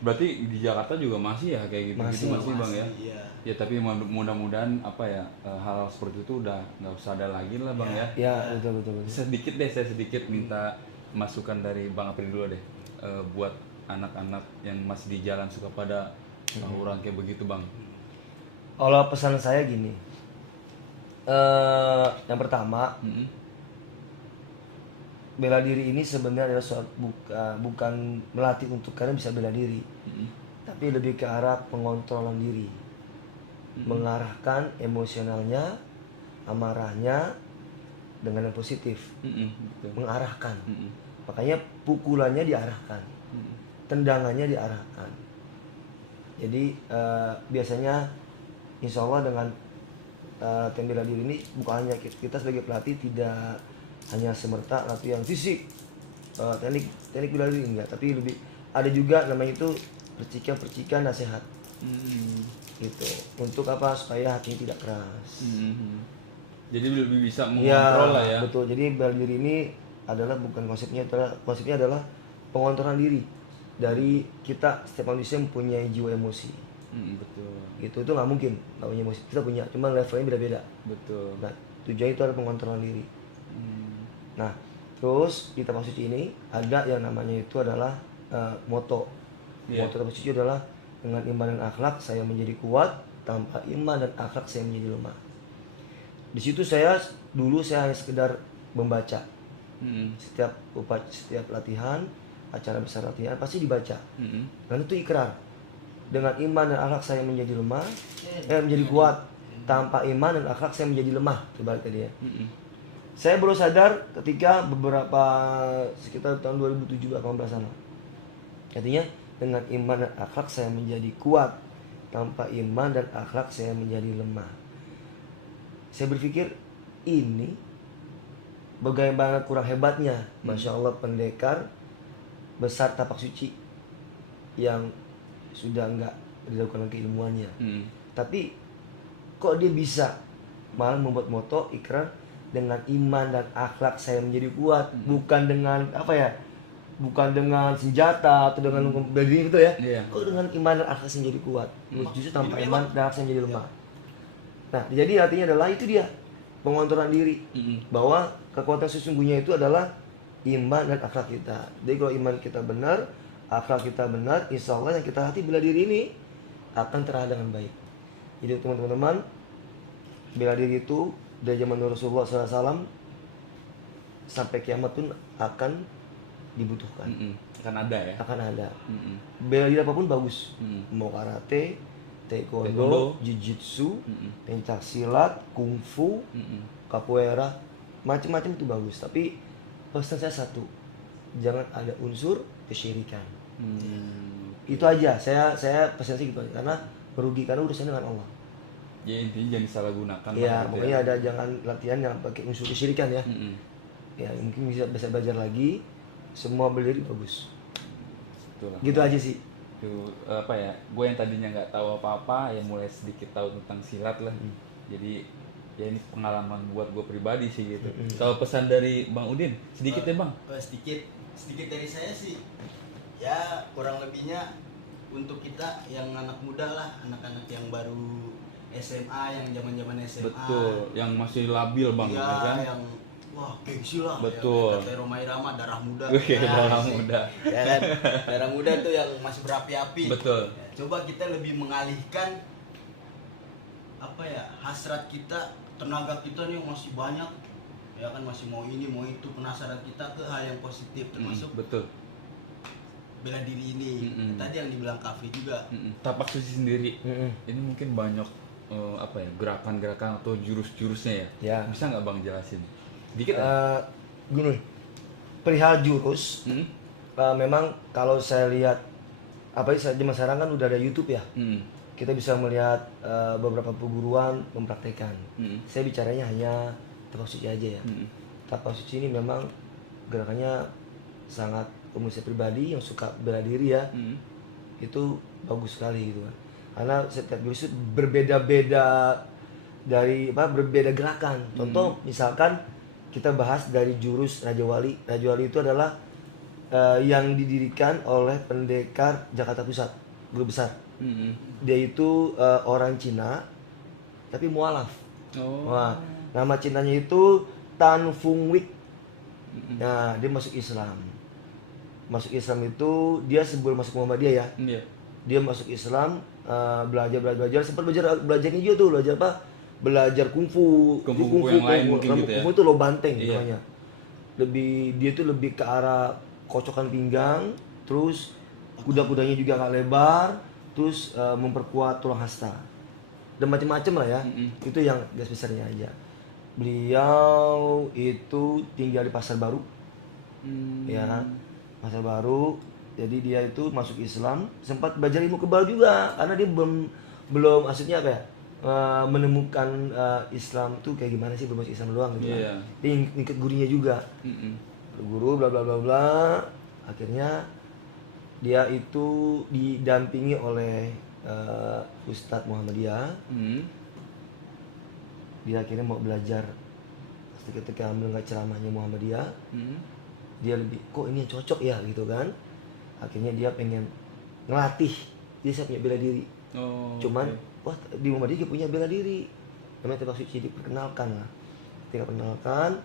berarti di Jakarta juga masih ya kayak gitu masih bang ya? Iya. Ya tapi mudah-mudahan apa ya hal seperti itu udah nggak usah ada lagi lah bang ya. Ya, betul. Saya sedikit minta masukan dari Bang April dulu deh buat anak-anak yang masih di jalan suka pada tawuran kayak begitu bang. Kalau pesan saya gini, yang pertama, bela diri ini sebenarnya adalah bukan melatih untuk kalian bisa bela diri, tapi lebih ke arah pengontrolan diri, mengarahkan emosionalnya, amarahnya dengan yang positif, Betul. mengarahkan. Makanya pukulannya diarahkan, tendangannya diarahkan. Jadi biasanya insya Allah dengan latihan bela diri ini bukan hanya kita sebagai pelatih tidak hanya semerta latihan fisik, teknik bela diri enggak, tapi lebih ada juga namanya itu percikan nasihat. Gitu. Untuk apa? Supaya hatinya tidak keras. Jadi lebih bisa mengontrol lah ya. Betul. Jadi bela diri ini adalah bukan konsepnya adalah pengontrolan diri dari kita. Setiap manusia mempunyai jiwa emosi. Betul. Itu nggak mungkin nggak punya emosi, kita punya, cuma levelnya beda-beda. Betul. Nah, tujuan itu adalah pengontrolan diri. Nah, terus di tapak suci ini ada yang namanya itu adalah moto. Moto tapak suci adalah dengan iman dan akhlak saya menjadi kuat, tanpa iman dan akhlak saya menjadi lemah. Di situ saya hanya sekedar membaca. Setiap latihan, acara besar latihan pasti dibaca. Dan itu ikrar. Dengan iman dan akhlak saya menjadi lemah, menjadi kuat. Tanpa iman dan akhlak saya menjadi lemah. Ibarat tadi ya. Saya baru sadar ketika sekitar tahun 2017-18 sana. Artinya dengan iman dan akhlak saya menjadi kuat. Tanpa iman dan akhlak saya menjadi lemah. Saya berpikir ini bagaimana kurang hebatnya, Masya Allah, pendekar besar tapak suci yang sudah enggak dilakukan keilmuannya. Tapi kok dia bisa malah membuat moto ikrar dengan iman dan akhlak saya menjadi kuat, bukan dengan bukan dengan senjata atau dengan berdiri gitu ya. Kok dengan iman dan akhlak saya menjadi kuat, justru tanpa iman dan akhlak saya menjadi lemah. Nah, jadi artinya adalah itu dia pengontrolan diri. Bahwa kekuatan sesungguhnya itu adalah iman dan akhlak kita. Jadi kalau iman kita benar, akhlak kita benar, insya Allah yang kita hati bela diri ini akan terada dengan baik. Jadi teman-teman, bela diri itu dari zaman Rasulullah SAW sampai kiamat pun akan dibutuhkan. Akan ada ya. Akan ada. Bela diri apapun bagus. Mau karate, taekwondo, jiu-jitsu, pencak silat, kungfu, capoeira, macam-macam itu bagus. Tapi pesan saya satu, jangan ada unsur kesyirikan. Itu aja. Saya pesan sih gitu aja. Karena merugikan urusan dengan Allah. Ya intinya jangan disalahgunakan. Ya, pokoknya ada jangan latihan yang pakai unsur kesyirikan ya. Ya mungkin bisa belajar lagi. Semua berdiri bagus. Betul lah. Gitu aja sih. Itu apa ya? Gue yang tadinya nggak tahu apa-apa, ya mulai sedikit tahu tentang silat lah. Jadi ya ini pengalaman buat gue pribadi sih gitu. Kalau pesan dari Bang Udin, sedikit ya Bang. Sedikit dari saya sih. Ya kurang lebihnya untuk kita yang anak muda lah, anak-anak yang baru SMA, yang zaman-zaman SMA. Betul, yang masih labil Bang, iya, ya kan? Yang wah gengsi lah. Betul. Yang kata Roma Irama darah muda. Darah sih. muda. Ya kan? Darah muda tuh yang masih berapi-api. Betul. Ya, coba kita lebih mengalihkan apa ya, hasrat kita, tenaga kita nih masih banyak. Ya kan masih mau ini, mau itu, penasaran kita ke hal yang positif termasuk Betul. bela diri ini. Tadi yang dibilang Kafri juga. Tapak suci sendiri. Ini mungkin banyak apa ya, gerakan-gerakan atau jurus-jurusnya ya. Ya. Bisa nggak Bang jelasin? Dikit Gini, perihal jurus, memang kalau saya lihat apa sih zaman sekarang kan udah ada YouTube ya, kita bisa melihat beberapa perguruan mempraktekkan. Saya bicaranya hanya tapak suci aja ya. Tapak suci ini memang gerakannya sangat, untuk saya pribadi yang suka bela diri ya, itu bagus sekali gitu kan. Karena setiap jurus itu berbeda-beda dari berbeda gerakan. Contoh misalkan kita bahas dari jurus Raja Wali. Raja Wali itu adalah yang didirikan oleh pendekar Jakarta Pusat, guru besar. Dia itu orang Cina tapi mualaf. Wah, nama Cinanya itu Tan Fung Wik. Nah, dia masuk Islam. Masuk Islam itu dia sebelum masuk Muhammadiyah ya. Dia masuk Islam, belajar, sempat belajar ninja tuh, belajar apa? Belajar kungfu yang lain mungkin gitu ya. Kungfu itu lo banteng namanya. Dia tuh lebih ke arah kocokan pinggang, terus kuda-kudanya juga agak lebar, terus memperkuat tulang hasta. Dan macam-macam lah ya. Itu yang gas besarnya aja. Beliau itu tinggal di Pasar Baru. Ya, Pasar Baru. Jadi dia itu masuk Islam, sempat belajar ilmu kebal juga karena dia belum maksudnya apa ya? Menemukan Islam tuh kayak gimana sih, belum masuk Islam doang gitu kan. Dia ngikut gurunya juga. Guru bla bla bla bla. Akhirnya dia itu didampingi oleh Ustadz Muhammadiyah. Dia akhirnya mau belajar. Ketika mendengar ceramahnya Muhammadiyah, dia lebih kok ini cocok ya gitu kan. Akhirnya dia pengen ngelatih. Dia punya bela diri. Cuman wah di Muhammadiyah dia punya bela diri. Namanya tapak suci, diperkenalkan lah. Ketika perkenalkan,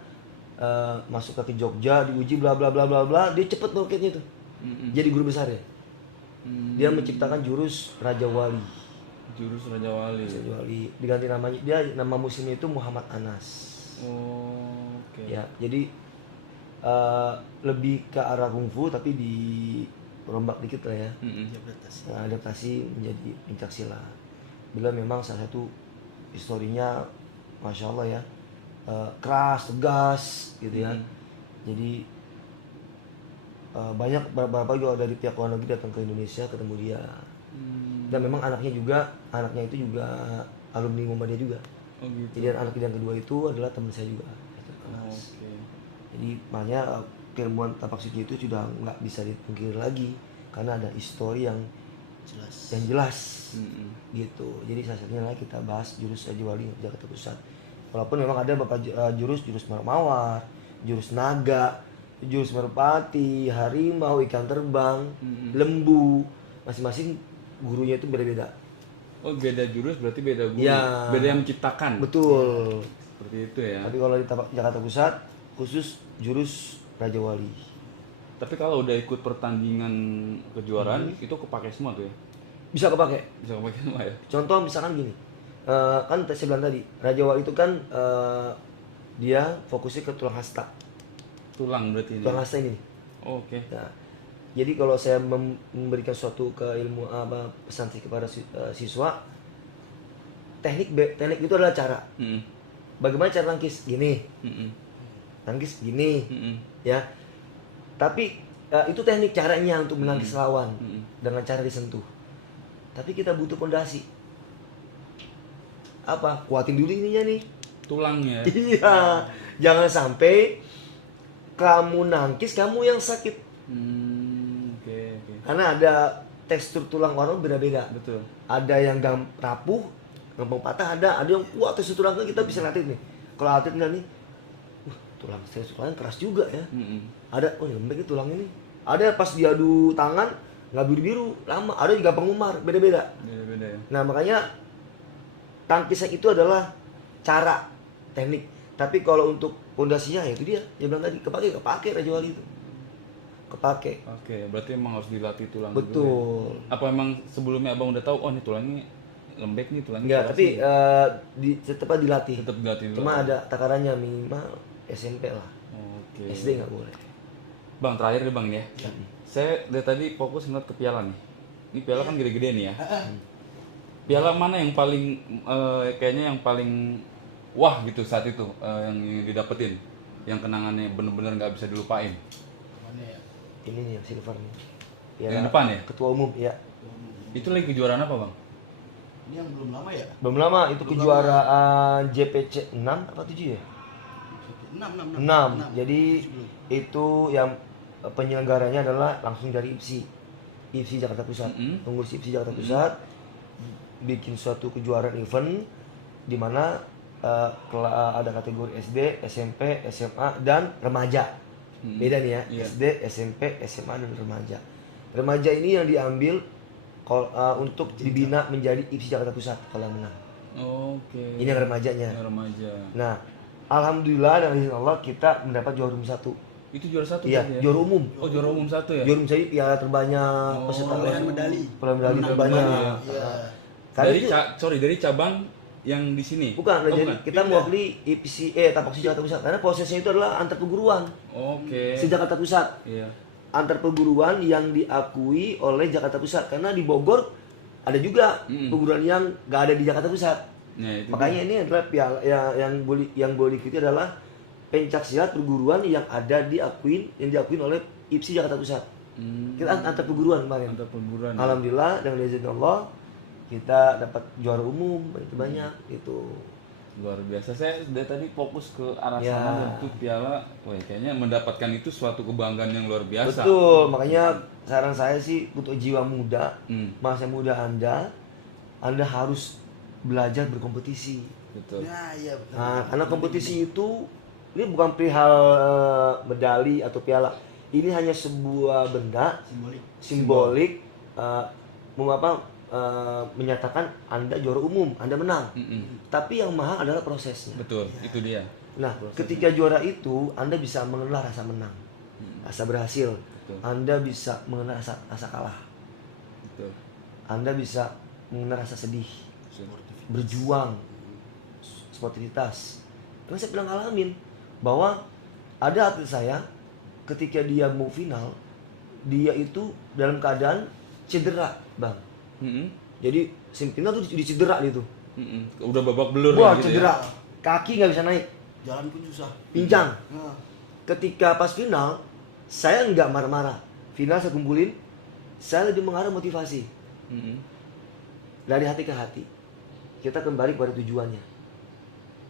masuk ke Jogja, diuji bla bla bla bla bla, dia cepet roketnya tuh. Jadi guru besar ya. Dia menciptakan jurus Raja Wali. Jurus Raja Wali. Raja Wali. Diganti namanya, dia nama muslimnya itu Muhammad Anas. Ya, jadi lebih ke arah kungfu tapi dirombak dikit lah ya. Adaptasi menjadi pencak silat. Bila memang salah satu historinya Masya Allah ya, keras, tegas gitu ya. Jadi banyak beberapa juga dari pihak luar negeri datang ke Indonesia ketemu dia. Dan memang anaknya itu juga alumni Muhammadiyah juga. Gitu. Jadi anak yang kedua itu adalah teman saya juga. Jadi makanya keilmuan tapak suci itu sudah nggak bisa dipungkiri lagi karena ada histori yang jelas. Gitu. Jadi salah satunya lagi kita bahas jurus Raja Wali Jakarta Pusat. Walaupun memang ada beberapa jurus mawar, jurus naga, jurus merpati, harimau, ikan terbang, lembu, masing-masing gurunya itu beda-beda. Oh, beda jurus berarti beda guru. Ya. Beda yang menciptakan. Betul. Seperti itu ya. Tapi kalau di Jakarta Pusat khusus jurus Raja Wali. Tapi kalau udah ikut pertandingan kejuaraan itu kepake semua tuh ya. Bisa kepake. Bisa kepake semua ya. Contoh misalkan gini, kan saya bilang tadi Raja Wali itu kan dia fokusnya ke tulang hasta. Tulang berarti ini. Tulang hasta ini. Oh, oke. Nah, jadi kalau saya memberikan suatu keilmu pesan kepada siswa, teknik itu adalah cara. Mm-mm. Bagaimana cara nangkis? Gini. Mm-mm. Nangkis gini. Mm-mm. Ya. Tapi itu teknik caranya untuk menangkis lawan dengan cara disentuh. Tapi kita butuh pondasi. Apa? Kuatin dulu ininya nih. Tulangnya. Iya. Jangan sampai kamu nangkis kamu yang sakit. Oke. Karena ada tekstur tulang orang beda-beda. Betul. Ada yang rapuh, gampang patah, ada yang kuat tekstur tulangnya kita bisa latih nih. Kalau atlet nggak nih, tulang tulangnya keras juga ya. Ada, oh lembek nih tulang ini. Ada pas diadu tangan nggak biru-biru, lama. Ada juga pengumar, beda-beda. Beda-beda ya. Nah makanya tangkisnya itu adalah cara, teknik. Tapi kalau untuk pondasinya ya itu dia bilang tadi kepake Raja Wali itu. Kepake. Oke, berarti emang harus dilatih tulang juga Betul. ya? Apa emang sebelumnya abang udah tahu, oh ini tulangnya lembek nih, tulangnya Enggak, keras tapi nih. tetap dilatih. Tetap dilatih dulu. Cuma ada takarannya minimal SMP lah. Oke. SD nggak boleh. Bang, terakhir deh bang ya. Saya dari tadi fokus ngeliat ke piala nih. Ini piala kan gede-gede nih ya. Piala mana yang paling kayaknya yang paling wah gitu saat itu yang didapetin, yang kenangannya bener-bener nggak bisa dilupain? Mana ya? Ini nih yang silver nih. Yang depan ya? Ketua umum ya. Itu lagi kejuaraan apa bang? Ini yang belum lama ya? Belum lama itu kejuaraan JPC 6 apa 7 ya? 6. 6. Jadi itu yang penyelenggaranya adalah langsung dari IPSI Jakarta Pusat. Pengurus IPSI Jakarta Pusat bikin suatu kejuaraan event di mana ada kategori SD, SMP, SMA dan remaja. Beda nih ya, SD, SMP, SMA dan remaja. Remaja ini yang diambil untuk dibina menjadi IPSI Jakarta Pusat kalau menang. Oke. Ini yang remajanya. Yang remaja. Nah, alhamdulillah dengan izin Allah kita mendapat juara umum 1. Itu juara 1 Iya, berarti ya? juara umum. Oh, juara umum 1 ya? Juara umum jadi piala terbanyak, peserta perolehan medali. perolehan medali terbanyak. Iya. Karena Dari itu- dari cabang yang di sini. bukan, Oh, jadi bukan. kita mewakili IPSI Tapaksi Jakarta Pusat karena prosesnya itu adalah antar perguruan. Oke. Si Jakarta Pusat. Iya. Antar perguruan yang diakui oleh Jakarta Pusat karena di Bogor ada juga perguruan yang nggak ada di Jakarta Pusat. Nah, itu Makanya ini adalah piala yang boleh diikuti adalah pencak silat perguruan yang diakuin oleh IPSI Jakarta Pusat. Kita antar perguruan kemarin. antar perguruan. ya? Alhamdulillah dengan izin Allah kita dapat juara umum itu banyak itu. Luar biasa. Saya dari tadi fokus ke arah Ya. sana untuk piala. Wah, kayaknya mendapatkan itu suatu kebanggaan yang luar biasa. Betul, makanya saran saya sih untuk jiwa muda, masa muda Anda harus belajar berkompetisi. Betul. Nah, iya betul. Nah, karena kompetisi itu ini bukan perihal medali atau piala. Ini hanya sebuah benda simbolik menyatakan Anda juara umum, Anda menang. Tapi yang mahal adalah prosesnya. Betul, itu dia. Nah, ketika juara itu Anda bisa mengenal rasa menang, rasa berhasil. Betul. Anda bisa mengenal rasa kalah. Betul. Anda bisa mengenal rasa sedih, berjuang, sportivitas. Karena saya pernah ngalamin bahwa ada atlet saya ketika dia mau final, dia itu dalam keadaan cedera, Bang. Jadi semifinal tuh dicedera gitu. Udah babak belur Wah, gitu cedera. ya. Kaki nggak bisa naik, Jalan pun susah. pincang. Nah, Ketika pas final, saya nggak marah-marah. Final saya kumpulin, saya lebih mengarah motivasi. Dari hati ke hati. Kita kembali pada tujuannya.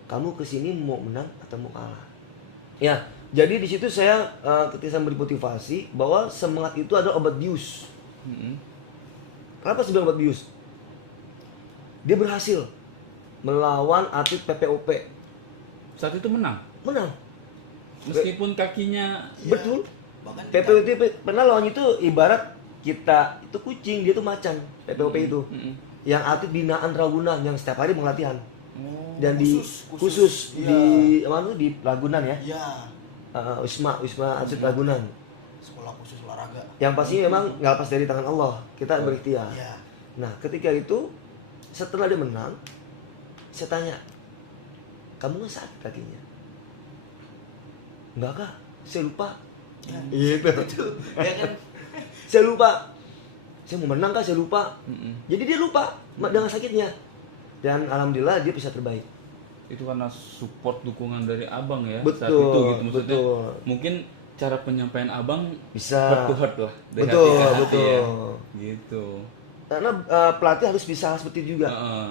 Kamu kesini mau menang atau mau kalah? Ya, jadi di situ saya ketika saya memberi motivasi bahwa semangat itu adalah obat bius. Kenapa saya bilang obat bius? Dia berhasil melawan atlet PPOP. Saat itu menang. Menang. Meskipun kakinya Betul. bahkan PPOP pernah lawan itu ibarat kita itu kucing, dia tuh macan PPOP itu. yang atlet binaan Ragunan yang setiap hari melatihan. Dan khusus. di mana tuh, di Ragunan ya. Iya. Wisma atlet Ragunan. Sekolah khusus olahraga. Yang pasti memang nggak lepas dari tangan Allah, kita berikhtiar. Iya. Nah, ketika itu setelah dia menang, saya tanya, kamu nggak sakit kakinya? Enggak kak, saya lupa. Ya, Gitu. ya kan? Saya lupa. Saya mau menang kak, saya lupa. Mm-mm. Jadi dia lupa dengan sakitnya. Dan alhamdulillah dia bisa terbaik. Itu karena support dukungan dari abang ya Betul, saat itu gitu maksudnya. betul. Mungkin cara penyampaian abang Bisa. heart to heart lah dari Betul, hati ke hati betul. ya. Gitu. Karena pelatih harus bisa seperti itu juga. Heeh.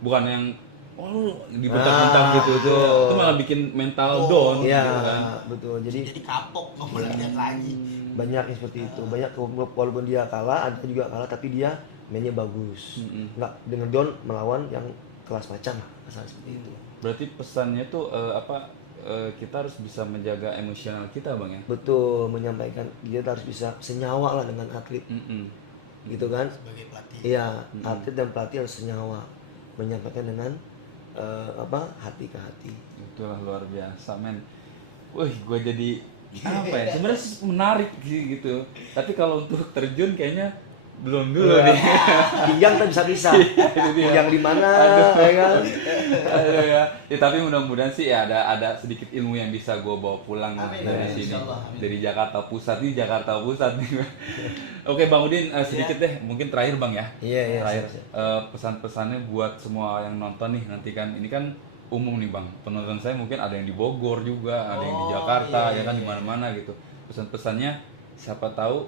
Bukan yang lu dibentak-bentak gitu tuh. betul. Itu malah bikin mental down Iya, gitu kan. betul. Jadi Jadi kapok nggak boleh lihat lagi. banyak yang seperti itu. Banyak walaupun dia kalah, ada juga kalah tapi dia mainnya bagus. Mm-mm. Nggak dengan down melawan yang kelas macam lah, asal seperti itu. Berarti pesannya tuh kita harus bisa menjaga emosional kita, Bang ya. Betul, menyampaikan dia harus bisa senyawa lah dengan atlet, Mm-mm. gitu kan? Sebagai pelatih. Iya, atlet dan pelatih harus senyawa, menyampaikan dengan hati ke hati. Itulah luar biasa, men. Wih, gue jadi apa ya? Sebenarnya sih menarik sih gitu. Tapi kalau untuk terjun kayaknya belum dulu Iya. nih. Pinggang kita bisa-bisa. Pinggang di mana, ya kan? Aduh ya. Ya, tapi mudah-mudahan sih ya ada sedikit ilmu yang bisa gue bawa pulang Amin, dari amin, sini. insyaallah, amin. Dari Jakarta Pusat nih, Jakarta Pusat nih. Oke, Bang Udin, sedikit deh, mungkin terakhir Bang ya. Iya, Terakhir siap. pesan-pesannya buat semua yang nonton nih, nanti kan ini kan umum nih Bang. Penonton saya mungkin ada yang di Bogor juga, ada yang di Oh, Jakarta, iya, ya kan iya, di mana-mana gitu. Pesan-pesannya siapa tahu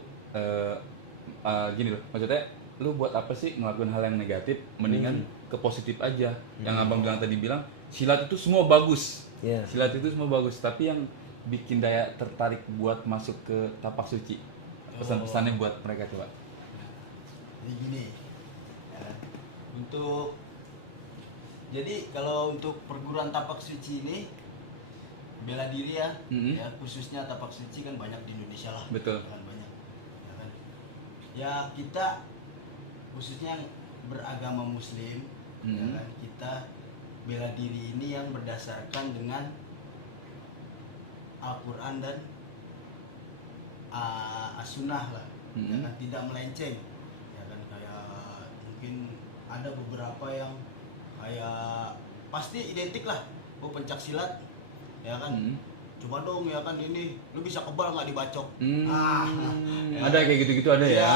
gini loh, maksudnya lu buat apa sih ngelakuin hal yang negatif, mendingan ke positif aja. Yang Abang bilang tadi bilang, silat itu semua bagus. Iya. Silat itu semua bagus, tapi yang bikin daya tertarik buat masuk ke tapak suci. Pesan-pesannya buat mereka coba. Jadi gini, ya, jadi kalau untuk perguruan tapak suci ini bela diri ya, Mhm. ya khususnya tapak suci kan banyak di Indonesia lah. Betul. Kan banyak. Ya, kan? Ya kita khususnya yang beragama Muslim, ya Mhm. kan, kita bela diri ini yang berdasarkan dengan Al-Quran dan As-Sunnah lah, ya Mhm. kan, tidak melenceng, ya kan, kayak mungkin ada beberapa yang kayak pasti identik lah, pencak silat, ya kan, Mhm. coba dong ya kan ini, lu bisa kebal nggak dibacok? Hmm. Ah, Ada kayak gitu-gitu ada ya? ya,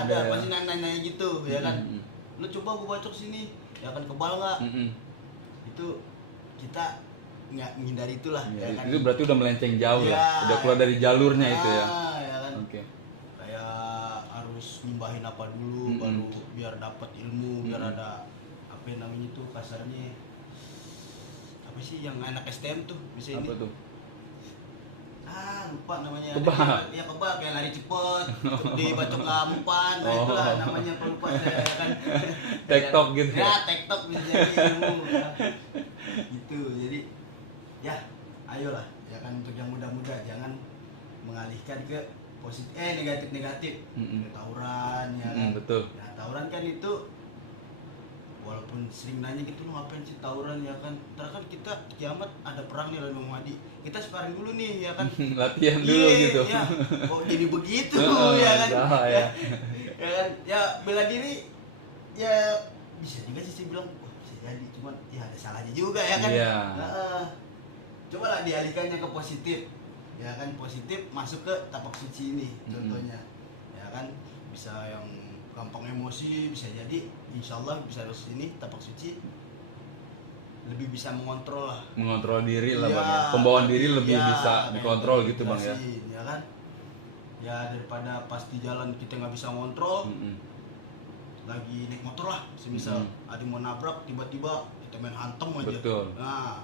ada ya? pasti nanya gitu, ya kan, Mhm. lu coba gua bacok sini, ya kan kebal nggak? Mhm. Itu kita nggak menghindari itulah, Ya, ya kan. itu berarti udah melenceng jauh Ya, lah, udah keluar dari jalurnya itu ya. Ya kan. Oke. Kayak harus nyembahin apa dulu, Mm-mm. baru biar dapat ilmu, biar Mm-mm. ada apa yang namanya tuh kasarnya apa sih yang anak STM tuh bisa Apa ini tuh? lupa namanya. Kebal. Ya kebal kayak lari cepet dibacok nggak mempan, nah Oh. itulah namanya, apa lupa saya, ya kan. TikTok gitu ya? Ya TikTok bisa jadi ilmu ya. Gitu, jadi ya ayolah, ya kan, untuk yang muda-muda jangan mengalihkan ke positif negatif-negatif, Mm-mm. ke tawuran, ya kan. Betul. Nah tawuran kan itu walaupun sering nanya gitu, lu ngapain sih tawuran, ya kan, ntar kan kita kiamat ada perang nih lalu Muhammadi, kita sparring dulu nih, ya kan. Latihan dulu Iya, gitu. ya. Kok jadi begitu, Heeh, ya kan. salah ya. Ya kan, ya bela diri ya bisa juga sih saya bilang, wah bisa jadi, cuman ya ada salahnya juga, ya kan. Iya. Coba lah dialihkannya ke positif, ya kan, positif masuk ke tapak suci ini contohnya, ya kan, bisa yang gampang emosi, bisa jadi insya Allah bisa terus ini tapak suci lebih bisa mengontrol lah. Mengontrol diri lah Iya, Bang ya. Pembawaan diri lebih iya, bisa kayak dikontrol tadi gitu Bang ya. dijelasin, ya kan, ya daripada pas di jalan kita nggak bisa ngontrol, Mm-mm. lagi naik motor lah semisal ada yang mau nabrak tiba-tiba kita main hantem aja. Betul. Nah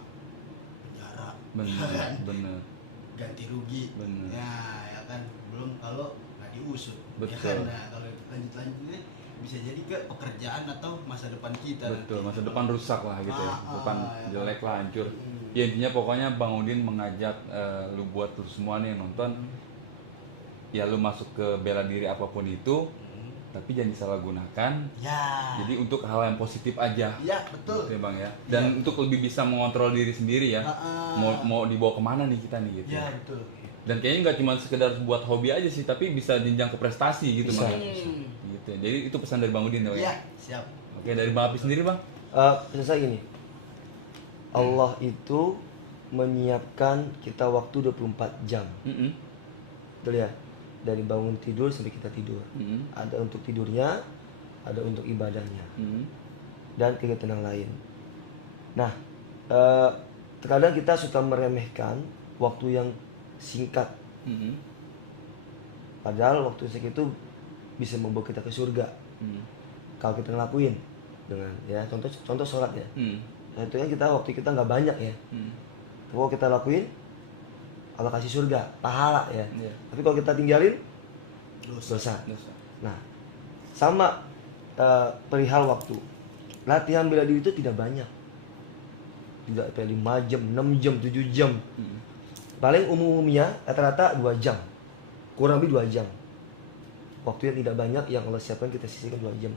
penjara, Bener, ya kan? bener. Ganti rugi, Bener. ya kan, belum kalau nggak diusut, ya Betul. kan. Nah kalau lanjut-lanjutnya bisa jadi ke pekerjaan atau masa depan kita. Betul, nanti. masa depan rusak lah gitu ya. Depan ya jelek kan? lah, hancur. Hmm. Ya intinya pokoknya Bang Udin mengajak lu buat lu semua nih yang nonton, ya lu masuk ke bela diri apapun itu, tapi jangan disalahgunakan. Ya. Jadi untuk hal yang positif aja. Iya, betul. Gitu ya Bang ya. Dan untuk lebih bisa mengontrol diri sendiri ya. Mau dibawa kemana nih kita nih gitu. Iya, betul. Dan kayaknya nggak cuma sekedar buat hobi aja sih, tapi bisa jenjang ke prestasi gitu Bisa. Bang. Gitu. Jadi itu pesan dari Bang Udin ya. Iya, siap. Oke, dari Bang Api sendiri Bang. Selesai gini. Allah itu menyiapkan kita waktu 24 jam. Betul ya? Dari bangun tidur sampai kita tidur. Ada untuk tidurnya, ada untuk ibadahnya. Dan kegiatan yang lain. Nah, terkadang kita suka meremehkan waktu yang singkat. Padahal waktu singkat itu bisa membawa kita ke surga. Kalau kita ngelakuin dengan ya contoh sholat ya. Itu kan kita waktu kita nggak banyak ya. Kalau kita lakuin Allah kasih surga, pahala ya. Tapi kalau kita tinggalin dosa. Nah, sama perihal waktu. Latihan bela diri itu tidak banyak. Tidak sampai 5 jam, 6 jam, 7 jam. Paling umumnya rata-rata 2 jam. Kurang lebih 2 jam. Waktu yang tidak banyak yang Allah siapkan kita sisihkan 2 jam.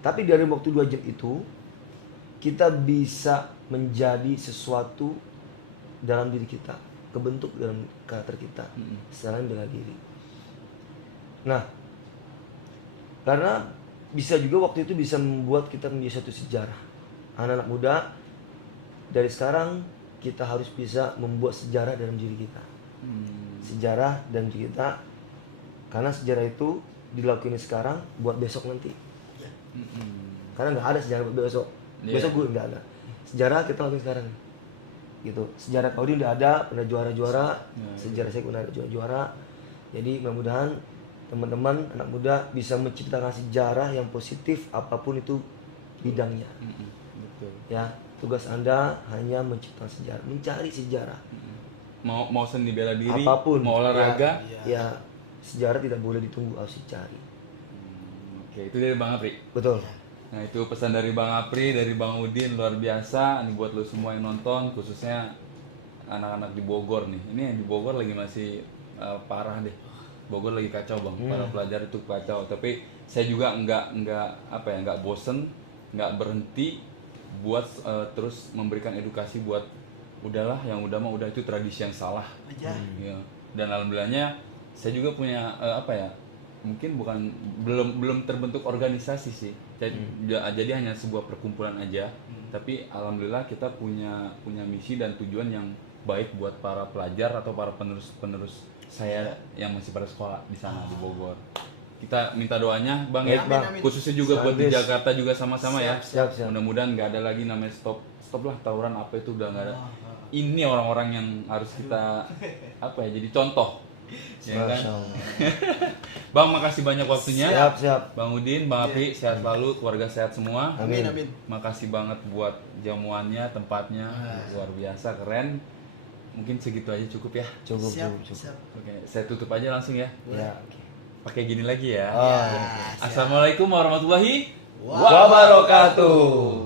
Tapi dari waktu 2 jam itu kita bisa menjadi sesuatu dalam diri kita, kebentuk dalam karakter kita, selain bela diri. Nah, karena bisa juga waktu itu bisa membuat kita menjadi satu sejarah. Anak-anak muda dari sekarang kita harus bisa membuat sejarah dalam diri kita. Sejarah dalam diri kita, karena sejarah itu dilakuin sekarang buat besok nanti. Karena nggak ada sejarah buat besok. Besok gue nggak ada. Sejarah kita lakuin sekarang. Gitu. Sejarah Kaudi udah ada, pernah juara-juara. Sejarah saya pernah ada juara-juara. Jadi mudah-mudahan teman-teman anak muda bisa menciptakan sejarah yang positif apapun itu bidangnya. Betul. Ya, tugas Anda hanya menciptakan sejarah, mencari sejarah. Mau seni bela diri, Apapun. mau olahraga. Ya, sejarah tidak boleh ditunggu, harus dicari. Oke, itu dari Bang Apri. Betul. Nah, itu pesan dari Bang Apri, dari Bang Udin, luar biasa. Ini buat lo semua yang nonton, khususnya anak-anak di Bogor nih. Ini yang di Bogor lagi masih parah deh. Bogor lagi kacau Bang, para pelajar itu kacau. Tapi saya juga nggak bosen, nggak berhenti buat terus memberikan edukasi buat udahlah, yang udah mah udah, itu tradisi yang salah. Aja. Ya. Dan alhamdulillahnya saya juga punya mungkin belum terbentuk organisasi sih. Jadi hanya sebuah perkumpulan aja. Tapi alhamdulillah kita punya misi dan tujuan yang baik buat para pelajar atau para penerus saya yang masih pada sekolah di sana di Bogor. Kita minta doanya Bang ya, Amin. khususnya juga buat di Jakarta juga sama-sama ya. Siap. Mudah-mudahan nggak ada lagi namanya stop lah tawuran apa itu, udah nggak ada. Ini orang-orang yang harus kita jadi contoh. Ya kan? Masya Allah. Bang, makasih banyak waktunya. Siap. Bang Udin, Bang Api, sehat selalu, keluarga sehat semua. Amin. Makasih banget buat jamuannya, tempatnya, luar biasa, keren. Mungkin segitu aja cukup ya. Cukup. Oke, saya tutup aja langsung ya. Ya, oke. Pakai gini lagi ya. Oh, Ya, siap. Assalamualaikum warahmatullahi Wabarakatuh. wabarakatuh.